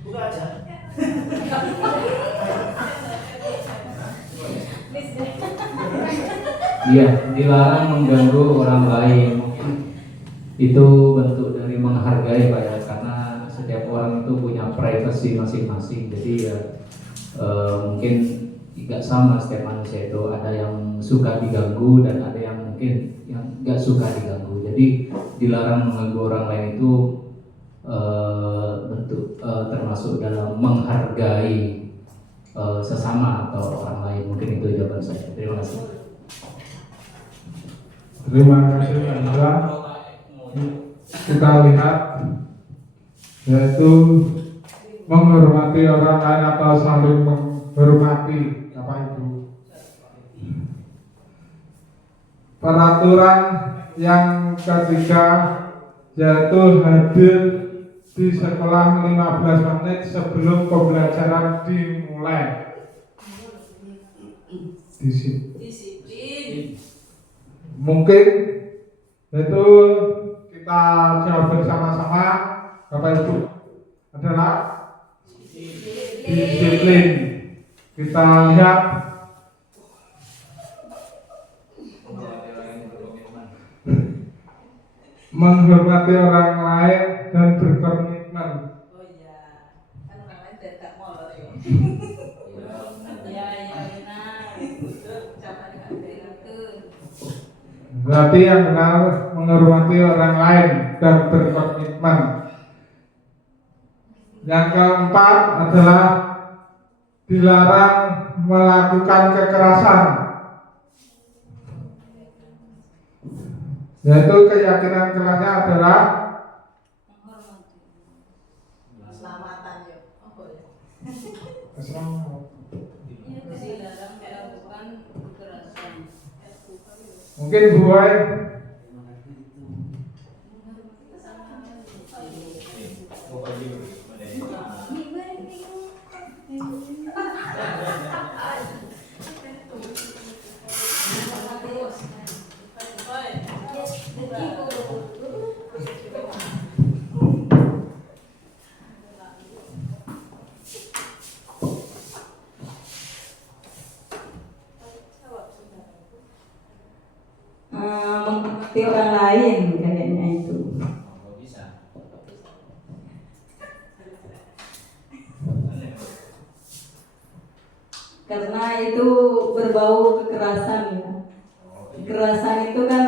buka aja. Iya, dilarang mengganggu orang lain. Mungkin itu bentuk dari menghargai Pak ya, karena setiap orang itu punya privasi masing-masing. Jadi ya mungkin tidak sama setiap manusia itu, ada yang suka diganggu dan ada yang mungkin yang nggak suka diganggu. Jadi dilarang mengganggu orang lain itu bentuk termasuk dalam menghargai sesama atau orang lain. Mungkin itu jawaban saya. Terima kasih. terima kasih Anda. Kita lihat yaitu menghormati orang lain atau saling menghormati Bapak Ibu. Peraturan yang ketiga yaitu hadir di sekolah 15 menit sebelum pembelajaran dimulai. Disiplin. Mungkin itu kita jawab bersama-sama Bapak Ibu adalah disiplin. Kita lihat menghormati orang lain dan berkomitmen. Oh iya, kan orang lain tidak molor ya. Ya benar. Jangan itu. Berarti yang benar menghormati orang lain dan berkomitmen. Yang keempat adalah dilarang melakukan kekerasan, yaitu keyakinan kelasnya adalah Keselamatan ya. Oh, ya. mungkin Bu Wai. Mengerti orang lain kayaknya itu. Oh, bisa. Karena itu berbau kekerasan ya. Kekerasan itu kan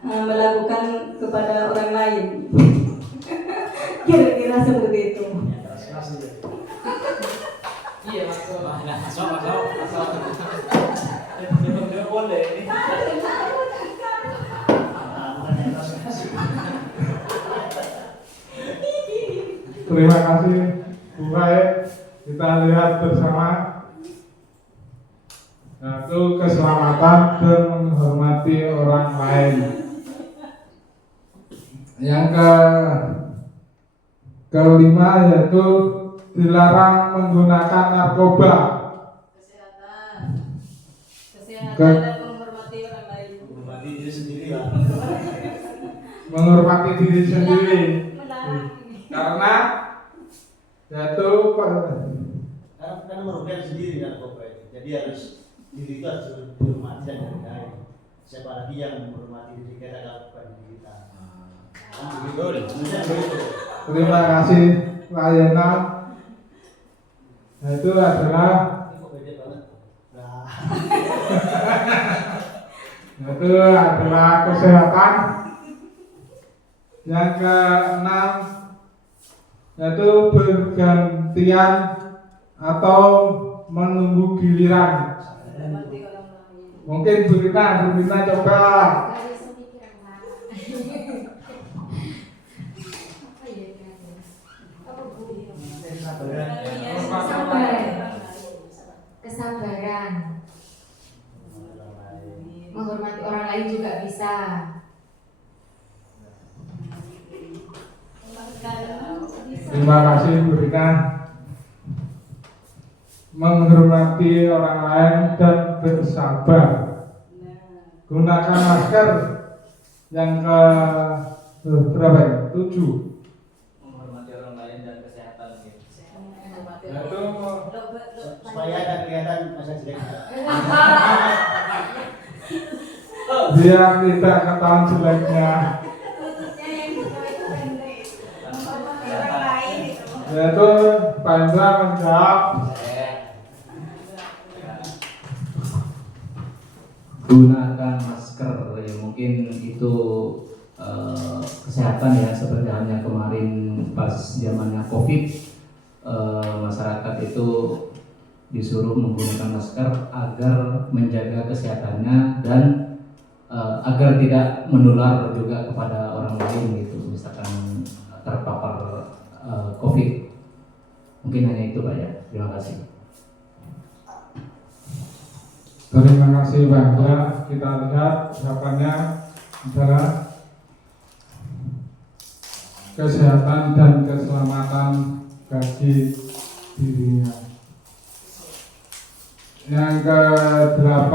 melakukan kepada orang lain. Kira-kira seperti itu. Iya, masuk. Boleh. Terima kasih Bu Wai. Kita lihat bersama, yaitu keselamatan dan menghormati orang lain. Yang kelima yaitu dilarang menggunakan narkoba. Kesehatan dan menghormati orang lain. Menghormati diri sendiri lah. Menghormati diri sendiri. Melarang. Karena yaitu Karena merugikan sendiri narkoba itu. Jadi harus diri itu harus dihormati dan dihargai. Siapa lagi yang menghormati diri kita kalau bukan diri kita. Begitu. terima kasih layanan. Itu adalah Ini kok beda banget. Nah, itu adalah kesehatan. Yang keenam yaitu bergantian atau menunggu giliran. Menghormati orang lain. Mungkin Bu Rina coba. Dari semikiran lah. Apa ya kira-kira? Apa Bu? Kesabaran. Menghormati orang lain juga bisa. Terima kasih Bu Rina. Menghormati orang lain dan bersabar. Gunakan masker. Yang ke berapa ya? 7. Menghormati orang lain dan kesehatan gitu. Yaitu supaya ada kelihatan masa jelek. biar tidak ketahuan jeleknya. Yaitu Pak Indra menjawab. Gunakan masker ya, mungkin itu kesehatan ya, seperti halnya kemarin pas zamannya COVID, masyarakat itu disuruh menggunakan masker agar menjaga kesehatannya dan agar tidak menular juga kepada orang lain gitu, misalkan terpapar COVID. Mungkin hanya itu Pak ya. Terima kasih. Terima kasih Pak Indra. Kita lihat jawabannya adalah kesehatan dan keselamatan bagi dirinya. Yang ke-8,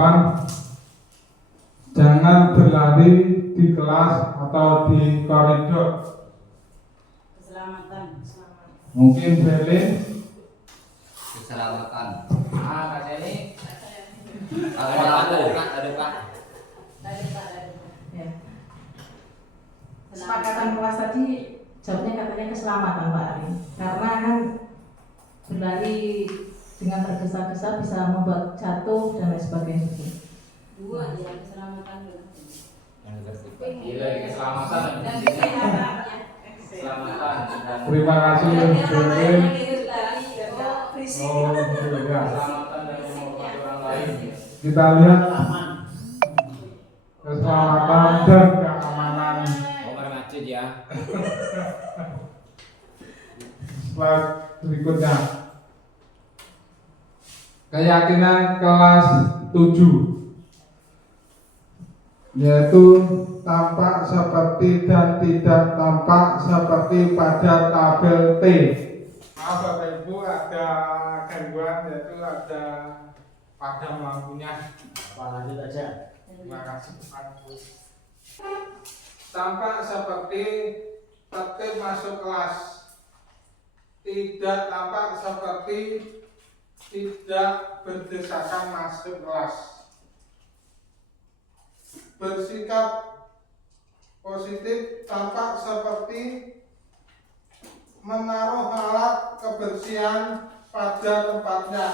jangan berlari di kelas atau di koridor. Keselamatan. Mungkin Belin. Keselamatan. Kak Seni. Ada Pak. Ya. Kesepakatan kelas tadi jawabnya katanya keselamatan Pak Ari. Karena kan berlari dengan tergesa-gesa bisa membuat jatuh dan lain sebagainya. Dua ya, keselamatan. Iya, keselamatan. Dan kesehatan. Keselamatan dan Terima kasih Belin. Orang lain yang itu Oh, tadi. iya. keselamatan dan Kita lihat keselamatan dan keamanan. Omar macet ya. Slide berikutnya. Keyakinan kelas 7, yaitu tampak seperti dan tidak tampak seperti pada tabel T. Maaf Bapak Ibu, ada gangguan, yaitu ada padam lampunya. Lanjut aja. Terima kasih Pak. Tampak seperti tertib masuk kelas, tidak tampak seperti tidak berdesakan masuk kelas. Bersikap positif tampak seperti menaruh alat kebersihan pada tempatnya,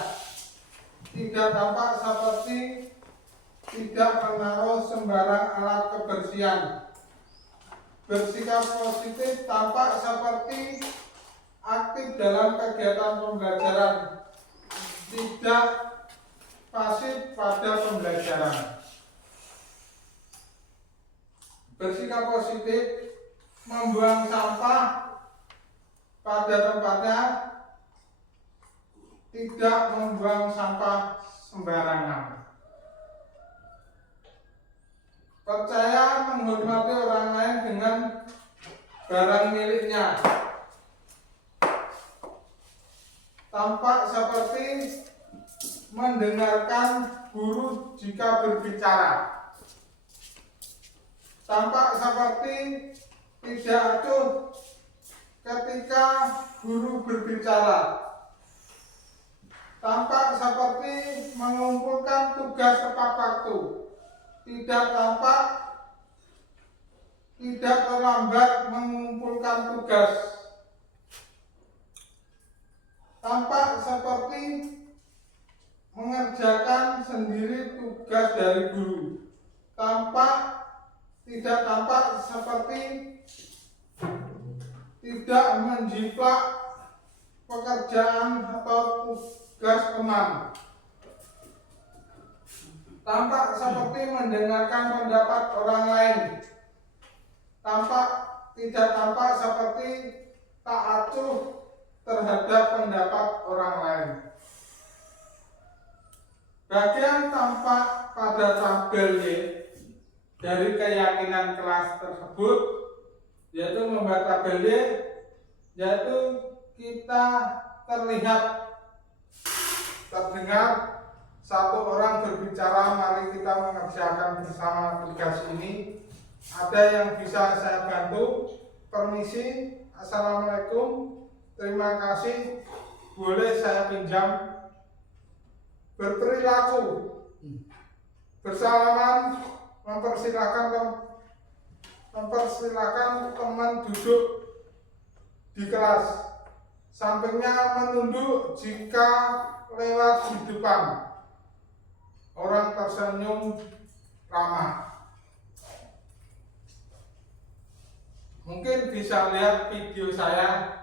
tidak tampak seperti tidak menaruh sembarang alat kebersihan. Bersikap positif tampak seperti aktif dalam kegiatan pembelajaran, tidak pasif pada pembelajaran. Bersikap positif membuang sampah pada tempatnya, tidak membuang sampah sembarangan. Percaya menghormati orang lain dengan barang miliknya. Tampak seperti mendengarkan guru jika berbicara. Tampak seperti tidak acuh ketika guru berbicara. Tampak seperti mengumpulkan tugas tepat waktu. Tidak tampak tidak terlambat mengumpulkan tugas. Tampak seperti mengerjakan sendiri tugas dari guru. Tidak tampak seperti tidak menjiplak pekerjaan atau tugas teman. Tampak seperti mendengarkan pendapat orang lain. Tidak tampak seperti tak acuh terhadap pendapat orang lain. Bagian tampak pada tabel Y dari keyakinan kelas tersebut, yaitu membuat tabel Y, yaitu kita terlihat, terdengar satu orang berbicara, mari kita mengerjakan bersama tugas ini. Ada yang bisa saya bantu? Permisi, assalamualaikum, terima kasih, boleh saya pinjam? Berperilaku, bersalaman, mempersilakan teman duduk di kelas, sampingnya menunduk jika lewat di depan. Orang tersenyum ramah. Mungkin bisa lihat video saya.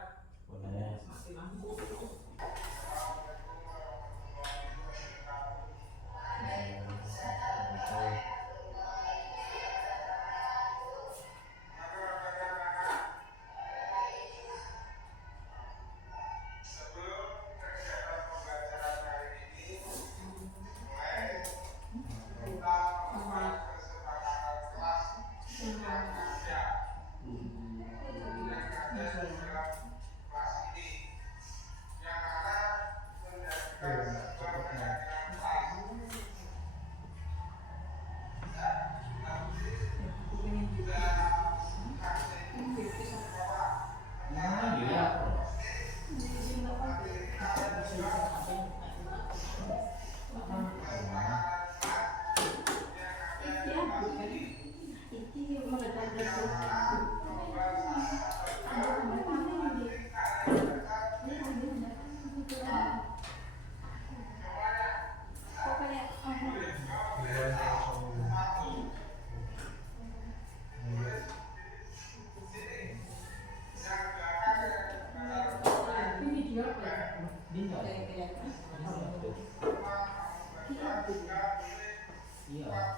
Iya.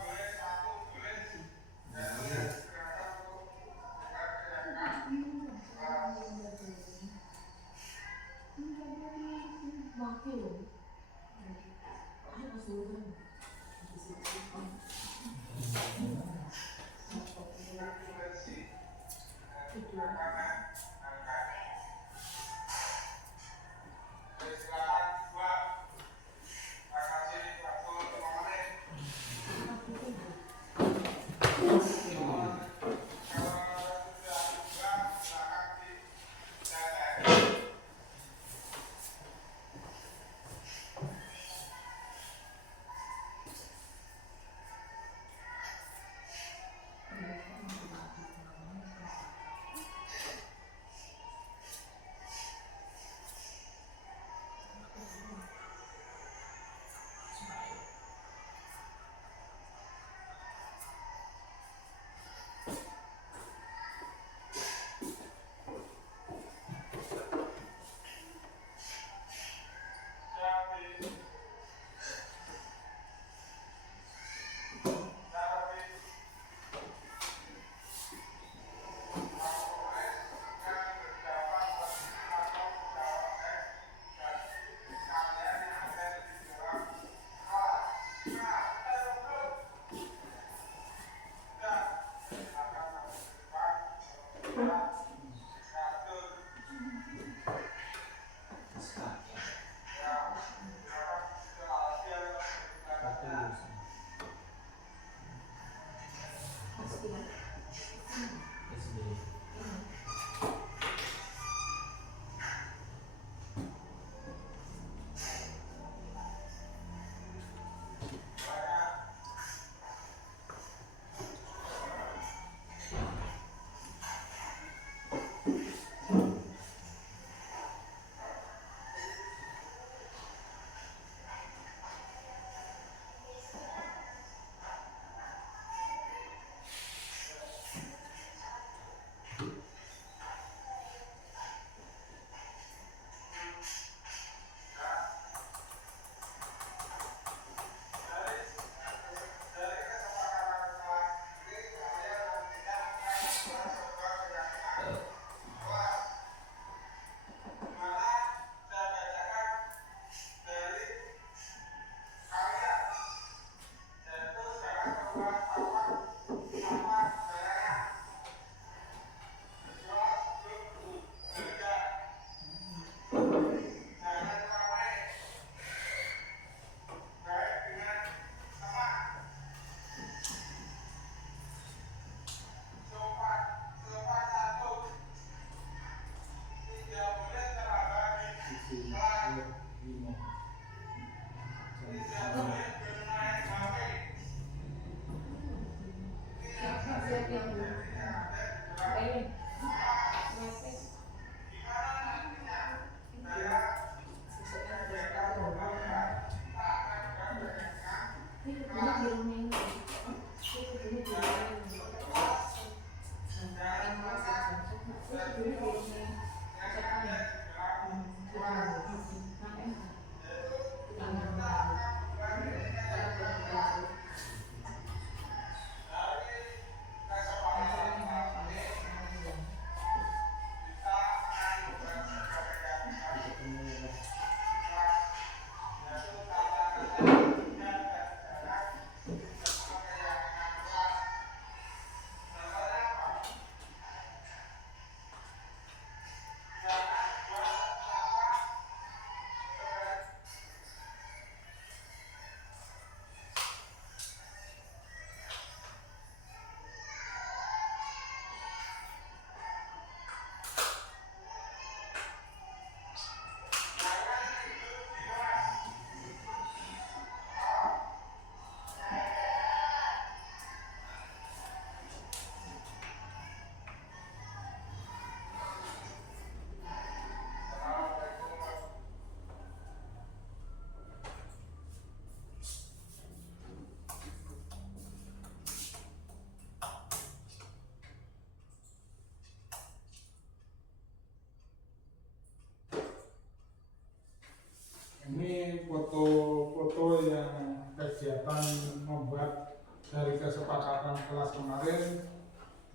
kelas kemarin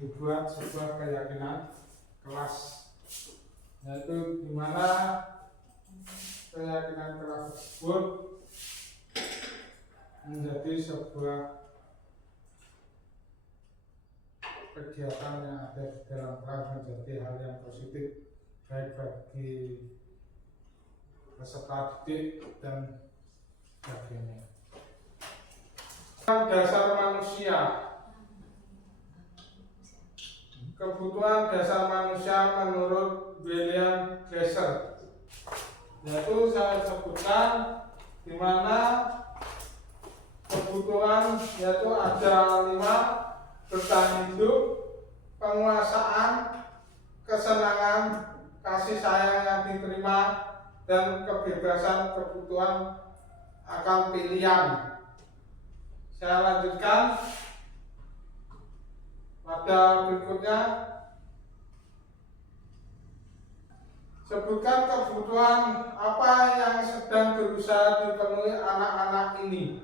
dibuat sebuah keyakinan kelas, yaitu di mana keyakinan kelas tersebut menjadi sebuah kegiatan yang ada di dalam kelas menjadi hal yang positif baik bagi peserta didik dan sebagainya. Dasar manusia, kebutuhan dasar manusia menurut William Glasser, yaitu saya sebutkan di mana kebutuhan yaitu ada 5: bertahan hidup, penguasaan, kesenangan, kasih sayang yang diterima, dan kebebasan kebutuhan akal pilihan. Saya lanjutkan pada berikutnya. Sebutkan kebutuhan apa yang sedang berusaha dipenuhi anak-anak ini.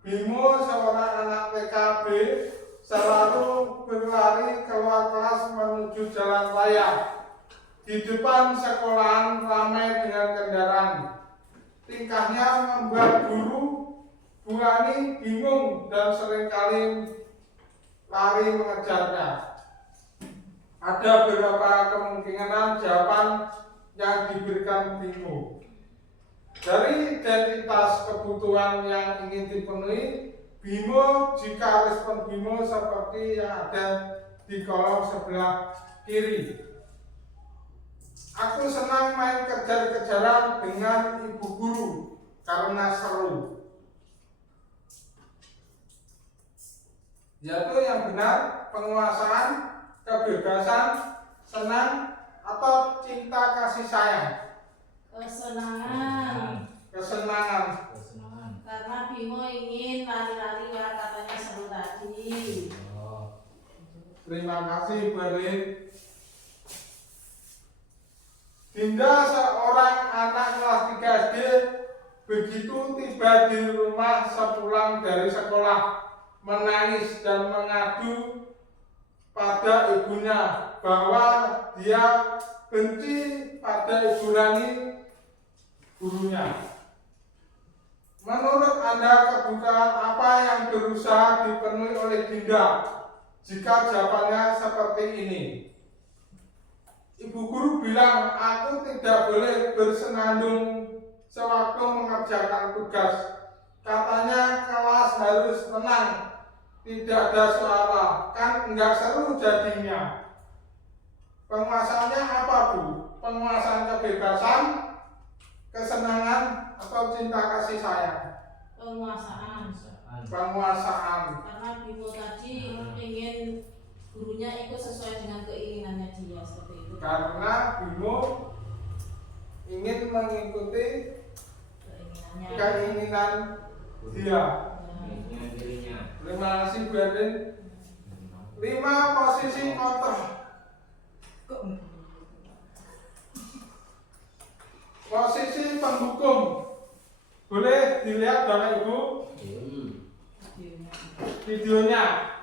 Bimo, seorang anak PKB, selalu berlari keluar kelas menuju jalan raya. Di depan sekolahan ramai dengan kendaraan. Tingkahnya membuat guru Bu Ani bingung dan seringkali lari mengejarnya. Ada beberapa kemungkinan jawaban yang diberikan Bimo. Dari identitas kebutuhan yang ingin dipenuhi, Bimo, jika respon Bimo seperti yang ada di kolom sebelah kiri. Aku senang main kejar-kejaran dengan ibu guru karena seru. Yaitu yang benar, penguasaan, kebebasan, senang, atau cinta kasih sayang. Kesenangan. Karena Bimo ingin lari-lari yang katanya seru tadi. Terima kasih Bu Erlin. Dinda, seorang anak kelas 3 SD, begitu tiba di rumah sepulang dari sekolah, menangis dan mengadu pada ibunya bahwa dia benci pada Ibu Rani, gurunya. Menurut Anda, kebutuhan apa yang berusaha dipenuhi oleh Dinda? Jika jawabannya seperti ini. Ibu guru bilang, aku tidak boleh bersenandung sewaktu mengerjakan tugas. Katanya kelas harus tenang, tidak ada suara, kan enggak seru jadinya. Penguasaannya apa, Bu? Penguasaan kebebasan, kesenangan, atau cinta kasih sayang? Penguasaan. Penguasaan. Karena Bimo tadi ingin gurunya ikut sesuai dengan keinginannya dia, seperti itu. Karena Bimo ingin mengikuti keinginan dia. Terima kasih Bu Erlin. 5 posisi motor. Posisi penghukum. Boleh dilihat Bapak Ibu videonya.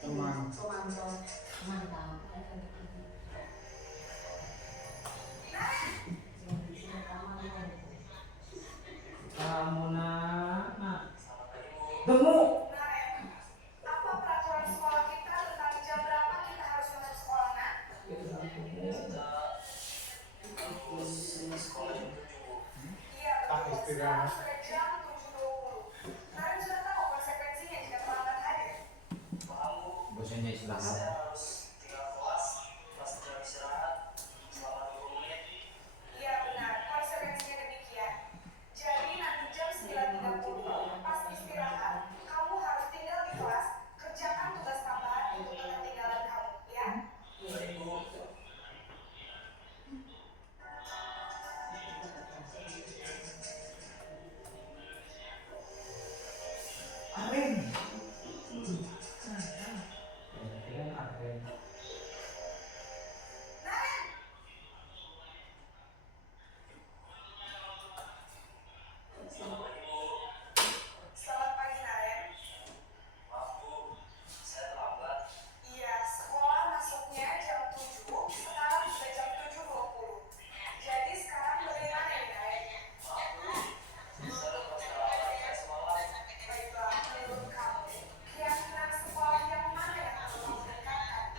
teman. Kamu nak temu. Apa peraturan sekolah kita tentang jam berapa kita harus masuk sekolah, Nak? Iya, betul. Sekarang sudah jam 7.20. Kalian sudah tahu konsekuensinya jika terlambat hadir? Bosannya istirahat. Iya, benar. Konsekuensinya demikian. Jadi nanti jam 9.30 pas istirahat, kamu harus tinggal di kelas, kerjakan tugas tambahan untuk ketinggalan kamu, ya? Selamat pagi, Naren. Iya, sekolah masuknya jam 7, sekarang sudah jam 7.20. Jadi sekarang bagaimana nih, Naren? Baiklah, menurut kamu, keyakinan sekolah yang mana yang harus kamu tingkatkan?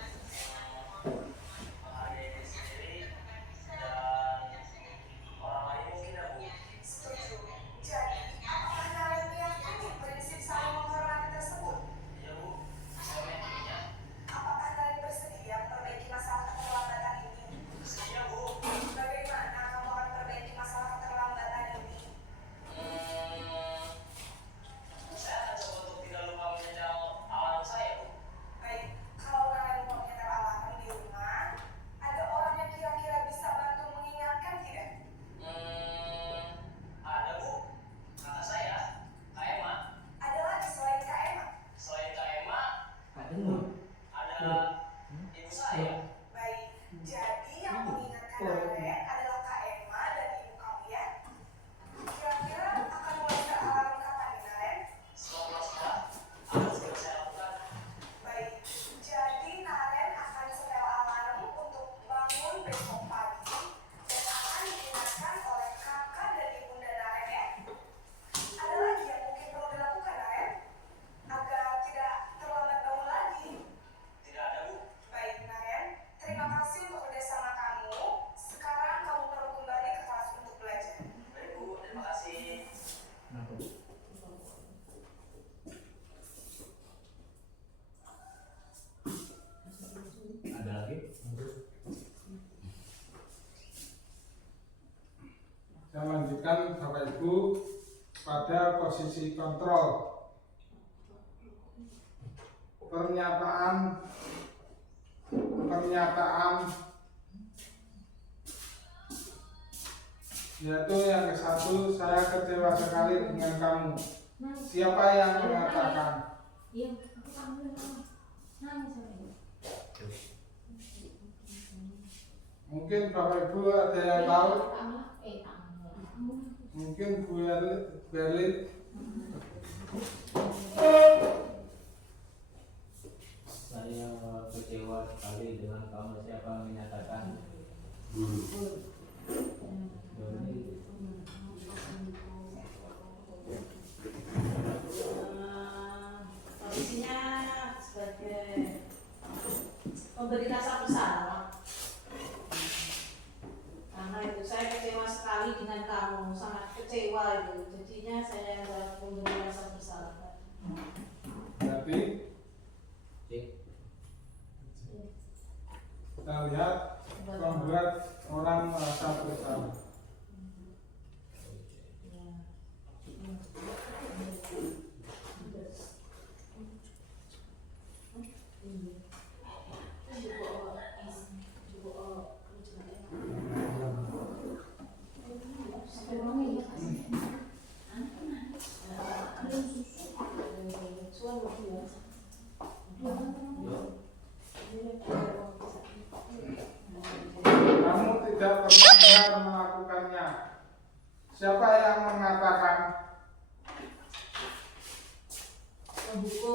Setuju. Jadi, apakah Naren meyakini prinsip saling menghormati tersebut? Apakah Naren bersedia memperbaiki masalah keterlambatan ini? Bagaimana kamu akan memperbaiki masalah keterlambatan ini? Baik, kalau Naren lupa menyetel alarm di rumah, ada orang yang kira-kira bisa bantu mengingatkan tidak? Ada lagi selain Kak Emma? Baik, jadi yang mengingatkan Naren adalah Kak Emma dan ibu kamu ya. Kira-kira akan mulai alarm kapan nih, Naren? Baik, jadi Naren akan setel alarm untuk bangun besok pagi dan akan diingatkan oleh kakak dan ibunda Naren ya. Ada lagi yang mungkin perlu dilakukan, Naren? Agar tidak terlambat bangun lagi. Baik, Naren. Terima kasih untuk kerjasama kamu. Sekarang kamu perlu kembali ke kelas untuk belajar. Ada lagi? Saya lanjutkan Bapak Ibu pada posisi kontrol. Pernyataan yaitu yang ke satu, saya kecewa sekali dengan kamu. Siapa yang mengatakan? Iya, aku kangen nangis sama ibu. Mungkin Bapak Ibu ada yang tahu? Tangan. Mungkin Bu Berlin. Saya kecewa sekali dengan kamu. Siapa yang menyatakan? Posisinya sebagai pemberi rasa bersalah. Karena itu saya kecewa sekali dengan kamu, sangat kecewa itu. Jadinya saya adalah pemberi rasa bersalah. Berarti kita lihat membuat orang merasa bersalah. Kamu tidak pernah benar melakukannya. Siapa yang mengatakan? Pembuku.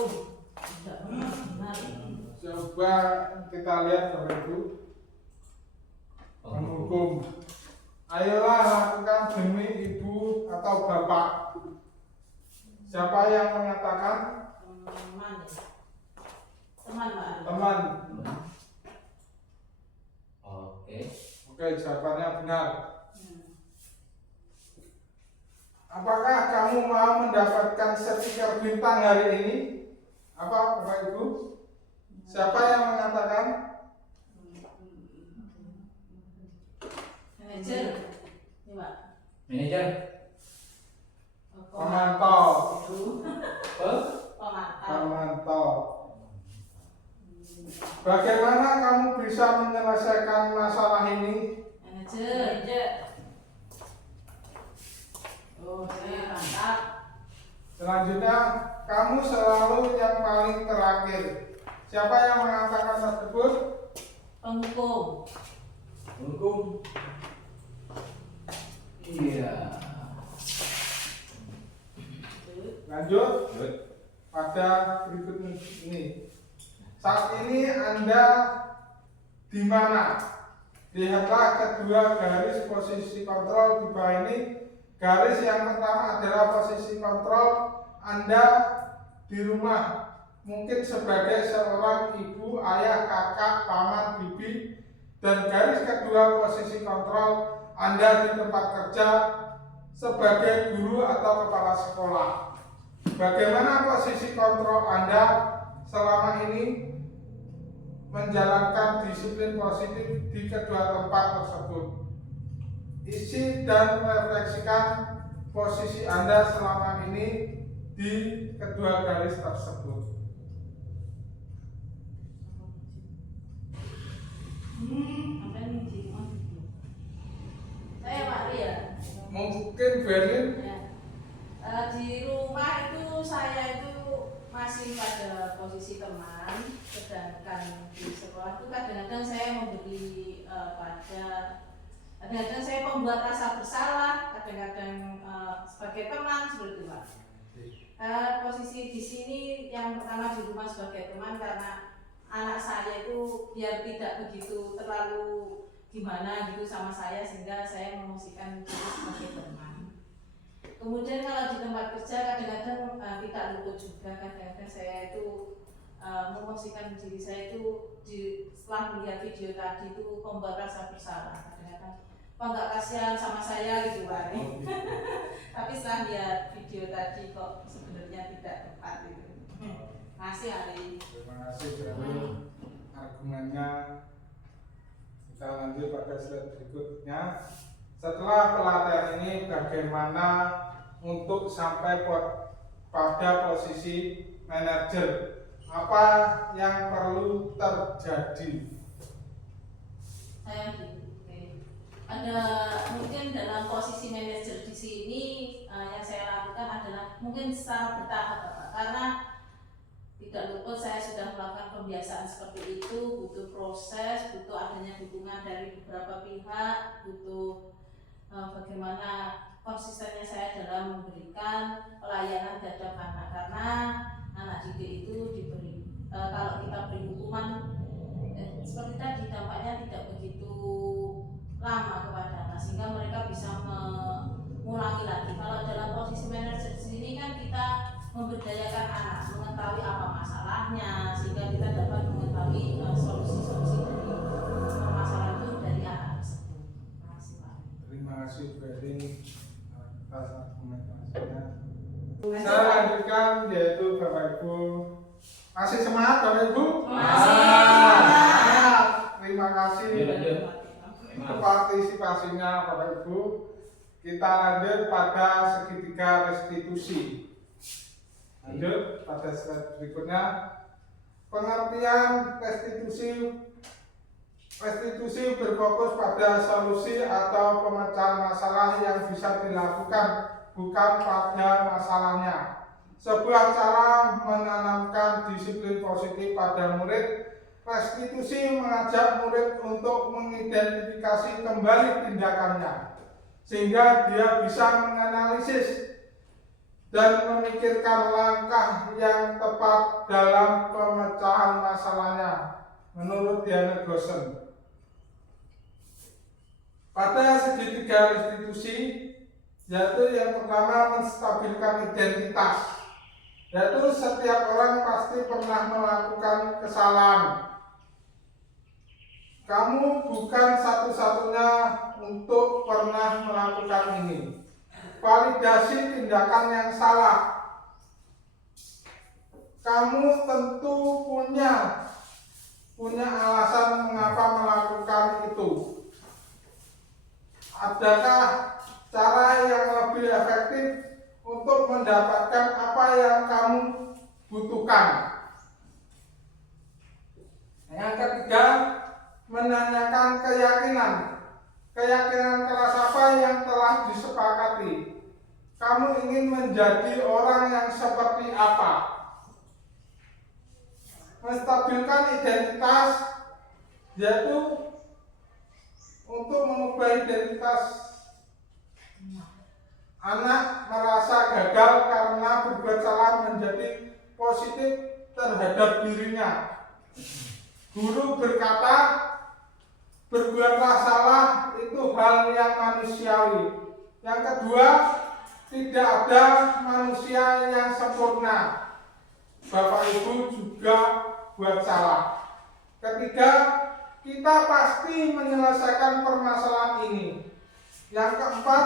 Coba kita lihat Bapak Ibu. Menghukum. Ayolah lakukan demi ibu atau bapak. Siapa yang mengatakan? Teman ya. Teman Pak. Teman. Oke. Oke, jawabannya benar. Apakah kamu mau mendapatkan stiker bintang hari ini? Apa Bapak Ibu? Siapa yang mengatakan? Manajer. Ini Pak. Manajer. Pemantau. Pemantau. Bagaimana kamu bisa menyelesaikan masalah ini? Manajer. Oh, saya mantap. Selanjutnya, kamu selalu yang paling terakhir. Siapa yang mengatakan tersebut? Penghukum. Hukum. Iya. Lanjut pada berikut ini. Saat ini Anda di mana? Lihatlah kedua garis posisi kontrol di bawah ini. Garis yang pertama adalah posisi kontrol Anda di rumah. Mungkin sebagai seorang ibu, ayah, kakak, paman, bibi. Dan garis kedua posisi kontrol Anda di tempat kerja sebagai guru atau kepala sekolah. Bagaimana posisi kontrol Anda selama ini menjalankan disiplin positif di kedua tempat tersebut? Isi dan refleksikan posisi Anda selama ini di kedua garis tersebut. Apa ini? Saya Pak Ria. Mungkin Berlin. Ya. Di rumah itu saya itu masih pada posisi teman, sedangkan di sekolah itu kadang-kadang saya memberi kadang-kadang saya membuat rasa bersalah, kadang-kadang sebagai teman seperti itu Pak. Posisi di sini yang pertama di rumah sebagai teman karena anak saya itu biar tidak begitu terlalu gimana gitu sama saya sehingga saya memosikan diri sebagai teman. Kemudian kalau di tempat kerja kadang-kadang tidak luput juga, kadang-kadang saya itu memosikan diri saya itu setelah melihat video tadi itu membuat rasa bersalah. Kadang-kadang kok nggak kasihan sama saya gitu Pak. Tapi setelah lihat video tadi kok sebenarnya tidak tepat itu. Masih Ali. Terima kasih dari argumennya. Kita lanjut pada slide berikutnya. Setelah pelatihan ini, bagaimana untuk sampai pada posisi manajer? Apa yang perlu terjadi? Saya ada mungkin dalam posisi manajer di sini yang saya lakukan adalah mungkin secara bertahap Bapak. Karena tidak luput saya sudah melakukan pembiasaan seperti itu, butuh proses, butuh adanya dukungan dari beberapa pihak, butuh bagaimana konsistennya saya dalam memberikan pelayanan terhadap anak, karena anak didik itu diberi kalau kita beri hukuman seperti tadi dampaknya tidak begitu lama kepada anak sehingga mereka bisa mengulangi lagi. Kalau dalam posisi manajer di sini kan kita memberdayakan anak, mengetahui apa masalahnya sehingga kita dapat mengetahui solusi-solusi dari permasalahan itu dari anak tersebut. Terima kasih Pak. Terima kasih Ferry atas argumentasinya. Saya lanjutkan yaitu Bapak Ibu. Masih semangat Bapak Ibu? Masih. Terima kasih Lanjut. untuk partisipasinya Bapak Ibu. Kita lanjut pada segitiga restitusi. Lanjut pada slide berikutnya. Pengertian restitusi berfokus pada solusi atau pemecahan masalah yang bisa dilakukan, bukan pada masalahnya. Sebuah cara menanamkan disiplin positif pada murid. Restitusi mengajak murid untuk mengidentifikasi kembali tindakannya, sehingga dia bisa menganalisis dan memikirkan langkah yang tepat dalam pemecahan masalahnya. menurut Diana Gosen. Pada segitiga restitusi, yaitu yang pertama menstabilkan identitas, yaitu setiap orang pasti pernah melakukan kesalahan. Kamu bukan satu-satunya untuk pernah melakukan ini. Validasi tindakan yang salah. Kamu tentu punya alasan mengapa melakukan itu. Adakah cara yang lebih efektif untuk mendapatkan apa yang kamu butuhkan? Yang ketiga, menanyakan keyakinan. Keyakinan keras apa yang telah disepakati? Kamu ingin menjadi orang yang seperti apa? Menstabilkan identitas, yaitu untuk mengubah identitas anak merasa gagal karena berbuat salah menjadi positif terhadap dirinya. Guru berkata, berbuatlah salah itu hal yang manusiawi. Yang kedua, tidak ada manusia yang sempurna. Bapak Ibu juga buat salah. Ketiga, kita pasti menyelesaikan permasalahan ini. Yang keempat,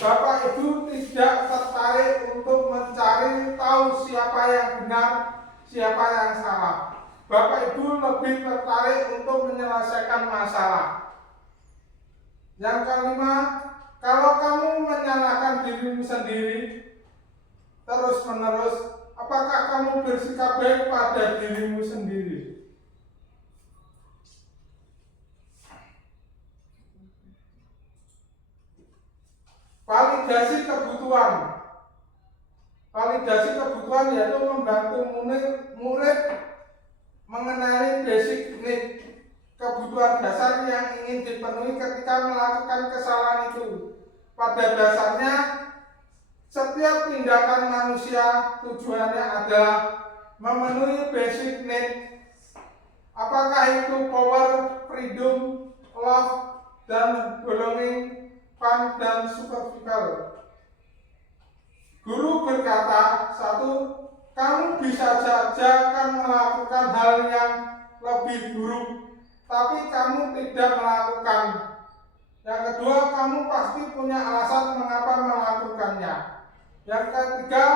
Bapak Ibu tidak tertarik untuk mencari tahu siapa yang benar, siapa yang salah. Bapak Ibu lebih tertarik untuk menyelesaikan masalah. Yang kelima, kalau kamu menyalahkan dirimu sendiri terus-menerus, apakah kamu bersikap baik pada dirimu sendiri? Validasi kebutuhan. Validasi kebutuhan yaitu membantu murid mengenali basic need, kebutuhan dasar yang ingin dipenuhi ketika melakukan kesalahan itu. Pada dasarnya, setiap tindakan manusia tujuannya adalah memenuhi basic need. Apakah itu power, freedom, love, dan belonging, fun, dan superficial. Guru berkata, satu, kamu bisa saja akan melakukan hal yang lebih buruk, tapi kamu tidak melakukan. Yang kedua, kamu pasti punya alasan mengapa melakukannya. Yang ketiga,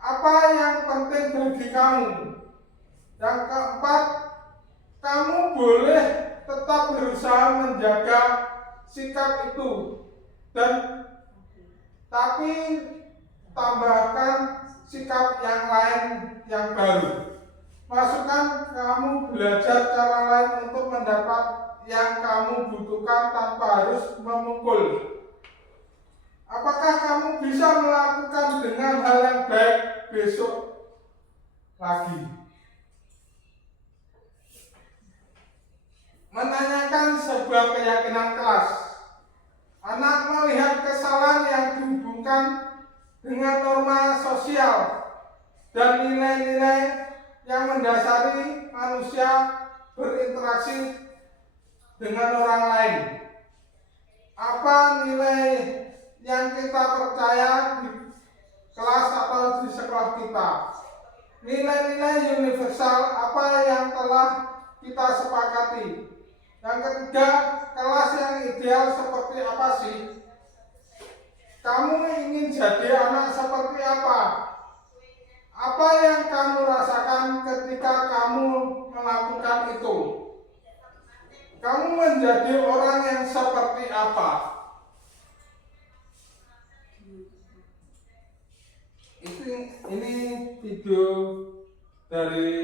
apa yang penting bagi kamu. Yang keempat, kamu boleh tetap berusaha menjaga sikap itu, tapi tambahkan sikap yang lain yang baru. Masukkan kamu belajar cara lain untuk mendapat yang kamu butuhkan tanpa harus memukul. Apakah kamu bisa melakukan dengan hal yang baik besok lagi? Menanyakan sebuah keyakinan kelas. Anak melihat kesalahan yang dihubungkan dengan norma sosial dan nilai-nilai yang mendasari manusia berinteraksi dengan orang lain. Apa nilai yang kita percaya di kelas atau di sekolah kita? Nilai-nilai universal apa yang telah kita sepakati? Yang ketiga, kelas yang ideal seperti apa sih? Kamu ingin jadi anak seperti apa? Apa yang kamu rasakan ketika kamu melakukan itu? Kamu menjadi orang yang seperti apa? Ini video dari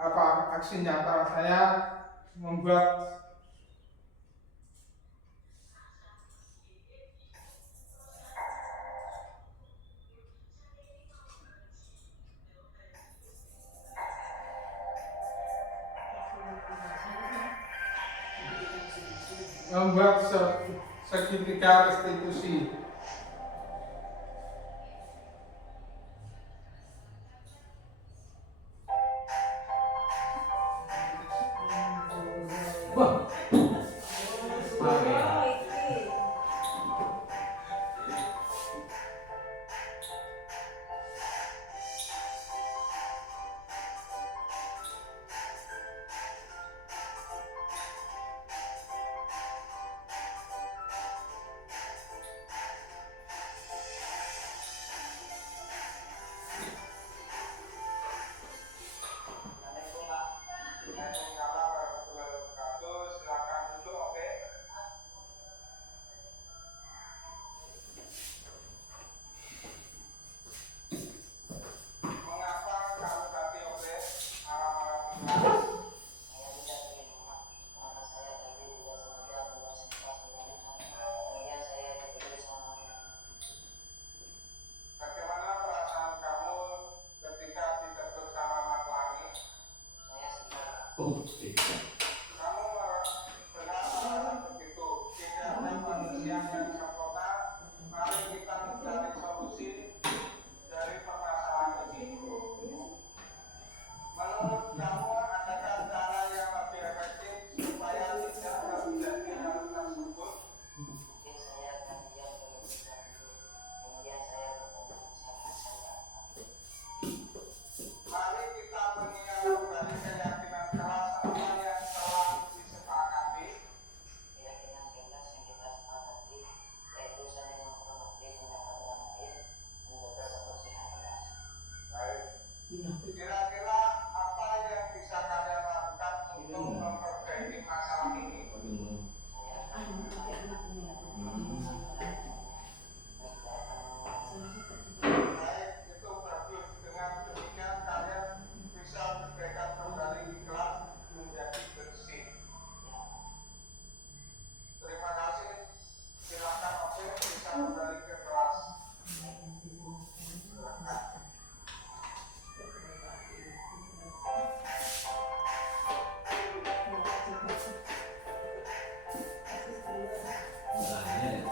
aksi nyata saya membuat segitiga restitusi. Oh, tidak. Kamu benar begitu. Tidak ada manusia yang sempurna. Mari kita mencari solusi dari permasalahan ini. Menurut kamu, adakah cara yang lebih efektif supaya tidak terjadi hal tersebut? Mungkin saya akan diam terlebih dahulu, kemudian saya bertemu sama saya. Mari kita mengingat kembali keyakinan keras apa yang telah disepakati. Keyakinan jelas yang kita sepakati, yaitu saya yang menghormati pendapat orang lain, menjaga kebersihan kelas. Baik. Kira-kira apa yang bisa kalian lakukan untuk memperbaiki masalah ini? Saya akan Baik, itu bagus. Dengan demikian kalian bisa perbaikan kembali di kelas menjadi bersih. Terima kasih. Silakan Oke bisa kembali ke kelas. Silakan. Caranya ya.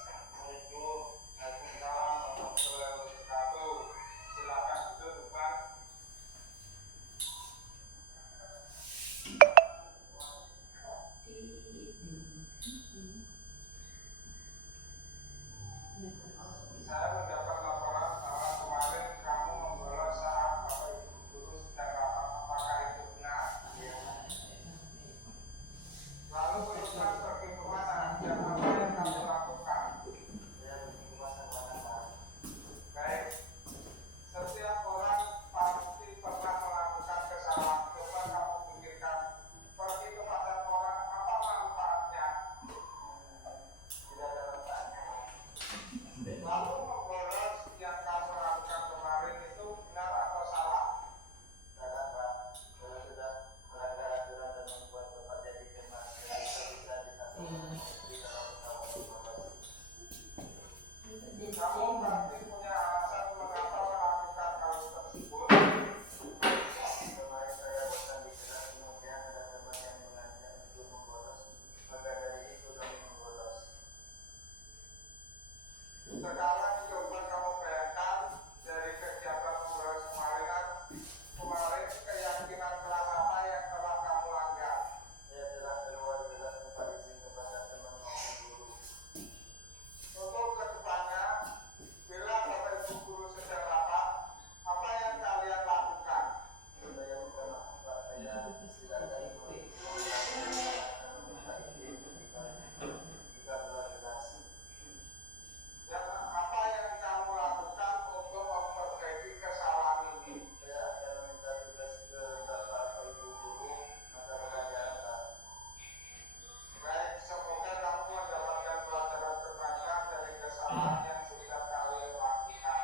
Assalamualaikum warahmatullahi wabarakatuh. Silakan duduk, Pak. Saya mendapat laporan bahwa kemarin kamu membolos saat Bapak Ibu guru sedang rapat. Apakah itu benar? Lalu teruskan bagaimana dan apa yang kamu lakukan? saya berhubungan dengan Pak. Baik, setiap orang pasti pernah melakukan kesalahan. Coba kamu pikirkan, pergi ke pasar orang, apa manfaatnya? Tidak ada manfaatnya. Lalu membolos yang kamu lakukan kemarin itu benar atau salah? Salah Pak, kalau sudah melanggar aturan dan membuat Bapak jadi cemas, bisa ditanggung di dalam utama. Kamu pasti punya alasan mengapa melakukan hal tersebut. Kemarin saya bosan di kelas, kemudian ada teman yang mengajak untuk membolos, maka dari itu kami membolos. Sekarang coba kamu bayangkan dari kegiatan membolos kemarin keyakinan keras apa yang telah kamu langgar. Saya telah keluar jelas tanpa izin kepada teman maupun guru. Untuk kedepannya, bila Bapak Ibu guru sedang rapat, apa yang kalian lakukan? Saya minta maaf Pak, saya tidak ada itu meminta izin jika keluar jelas. Dan apa yang kamu lakukan untuk memperbaiki kesalahan ini? Saya akan meminta tugas ke Bapak Ibu guru mata pelajaran Pak. Baik, semoga kamu mendapatkan pelajaran bermanfaat dari kesalahan yang sudah kalian lakukan.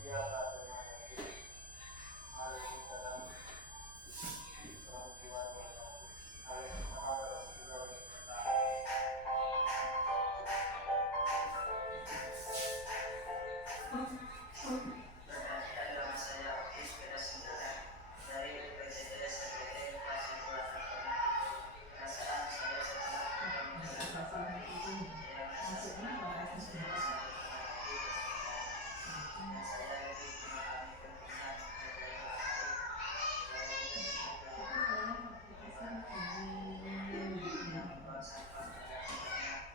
Iya Pak, terima kasih. Waalaikumsalam warahmatullahi wabarakatuh. Waalaikumsalam warahmatullahi wabarakatuh. Pertanyaan nama saya Oki Sepeda Singkatan dari UPCTS SPT kelas 2 perasaan saya setelah bertemu dengan Bapak saya merasa senang dan saya sangat menghormati dan saya lebih memahami pentingnya mempelajari hal baik selain menjadi membuang sampah pada tempatnya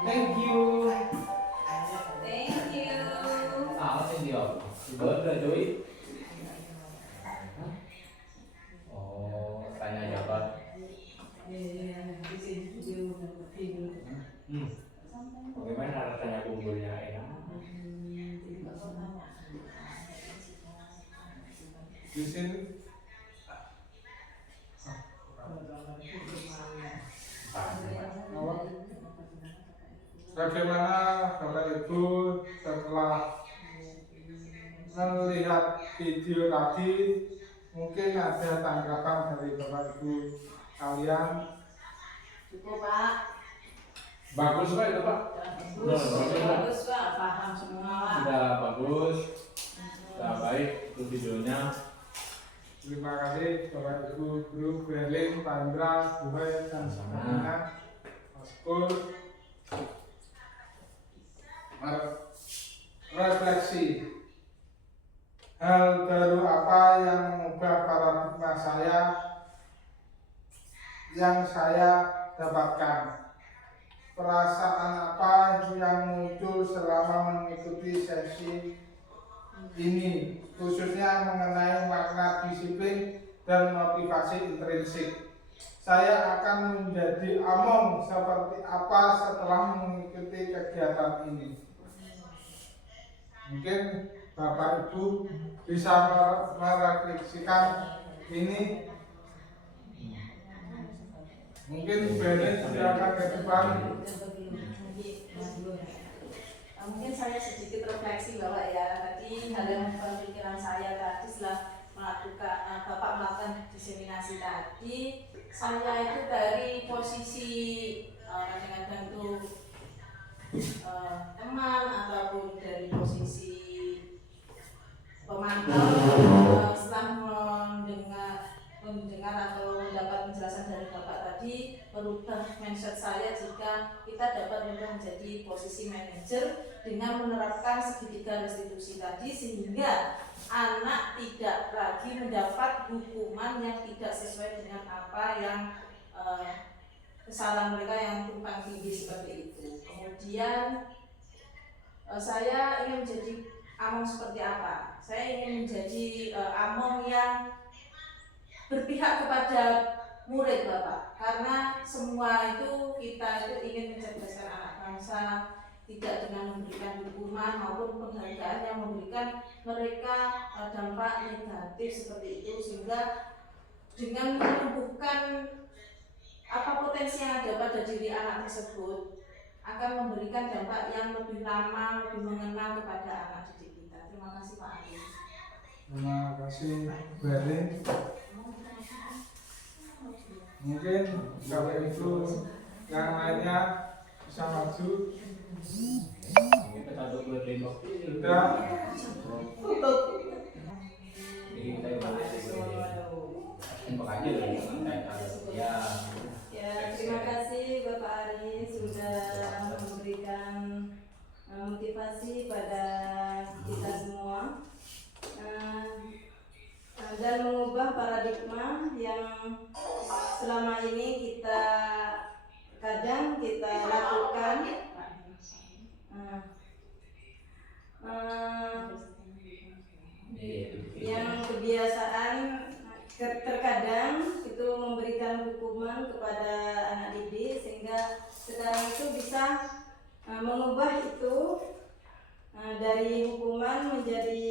Thank you. Thank you. Apa sih dia? Sudah cuy. di sini bagaimana Bapak Ibu setelah melihat video tadi, mungkin ada tanggapan dari Bapak Ibu kalian? Cukup Pak. Bagus Pak itu Pak. Bagus Pak, paham semua Pak. Sudah bagus, sudah baik itu videonya. Terima kasih Bapak Ibu Guru Berlin, Pak Indra, Bu Hai, dan semuanya. Mas Pur. Refleksi. Hal baru apa yang mengubah paradigma saya yang saya dapatkan? Perasaan apa yang muncul selama mengikuti sesi ini, khususnya mengenai makna disiplin dan motivasi intrinsik? Saya akan menjadi among seperti apa setelah mengikuti kegiatan ini? Mungkin Bapak Ibu bisa merefleksikan ini. Mungkin Benet silakan ke depan. Mungkin saya sedikit refleksi bahwa ya tadi hal yang pemikiran saya tadi setelah Bapak melakukan diseminasi tadi, saya itu dari posisi kadang-kadang tuh teman ataupun dari posisi pemantau, setelah mendengar atau mendapat penjelasan dari Bapak tadi, merubah mindset saya jika kita dapat menjadi posisi manajer dengan menerapkan segitiga restitusi tadi, sehingga anak tidak lagi mendapat hukuman yang tidak sesuai dengan apa yang kesalahan mereka yang tumpang tindih seperti itu. Kemudian saya ingin menjadi among seperti apa? Saya ingin menjadi among yang berpihak kepada murid Bapak, karena semua itu kita itu ingin mencerdaskan anak bangsa, tidak dengan memberikan hukuman maupun penghargaan yang memberikan mereka dampak negatif seperti itu, sehingga dengan menumbuhkan apa potensi yang ada pada diri anak tersebut akan memberikan dampak yang lebih lama, lebih mengena kepada anak didik kita. Terima kasih Pak Ali. Terima kasih Berlin. Mungkin Bapak Ibu yang lainnya bisa maju. Kita tahu Berlin Sudah. Jadi kita makanya Ya, terima kasih Bapak Ari sudah memberikan motivasi pada kita semua dan mengubah paradigma yang selama ini kita kadang kita lakukan. Yang kebiasaan terkadang itu memberikan hukuman kepada anak didik, sehingga sekarang itu bisa mengubah itu dari hukuman menjadi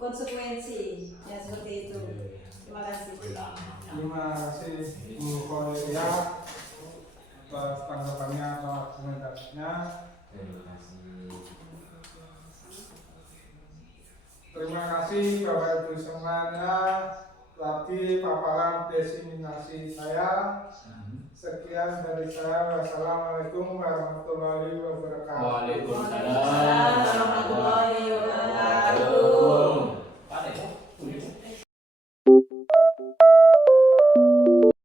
konsekuensi, ya seperti itu. Terima kasih. Terima kasih Bu Korea atas tanggapannya atau argumentasinya. Terima kasih Bapak Ibu semuanya. Tadi paparan diseminasi saya. Sekian dari saya. Wassalamualaikum warahmatullahi wabarakatuh. Waalaikumsalam warahmatullahi wabarakatuh.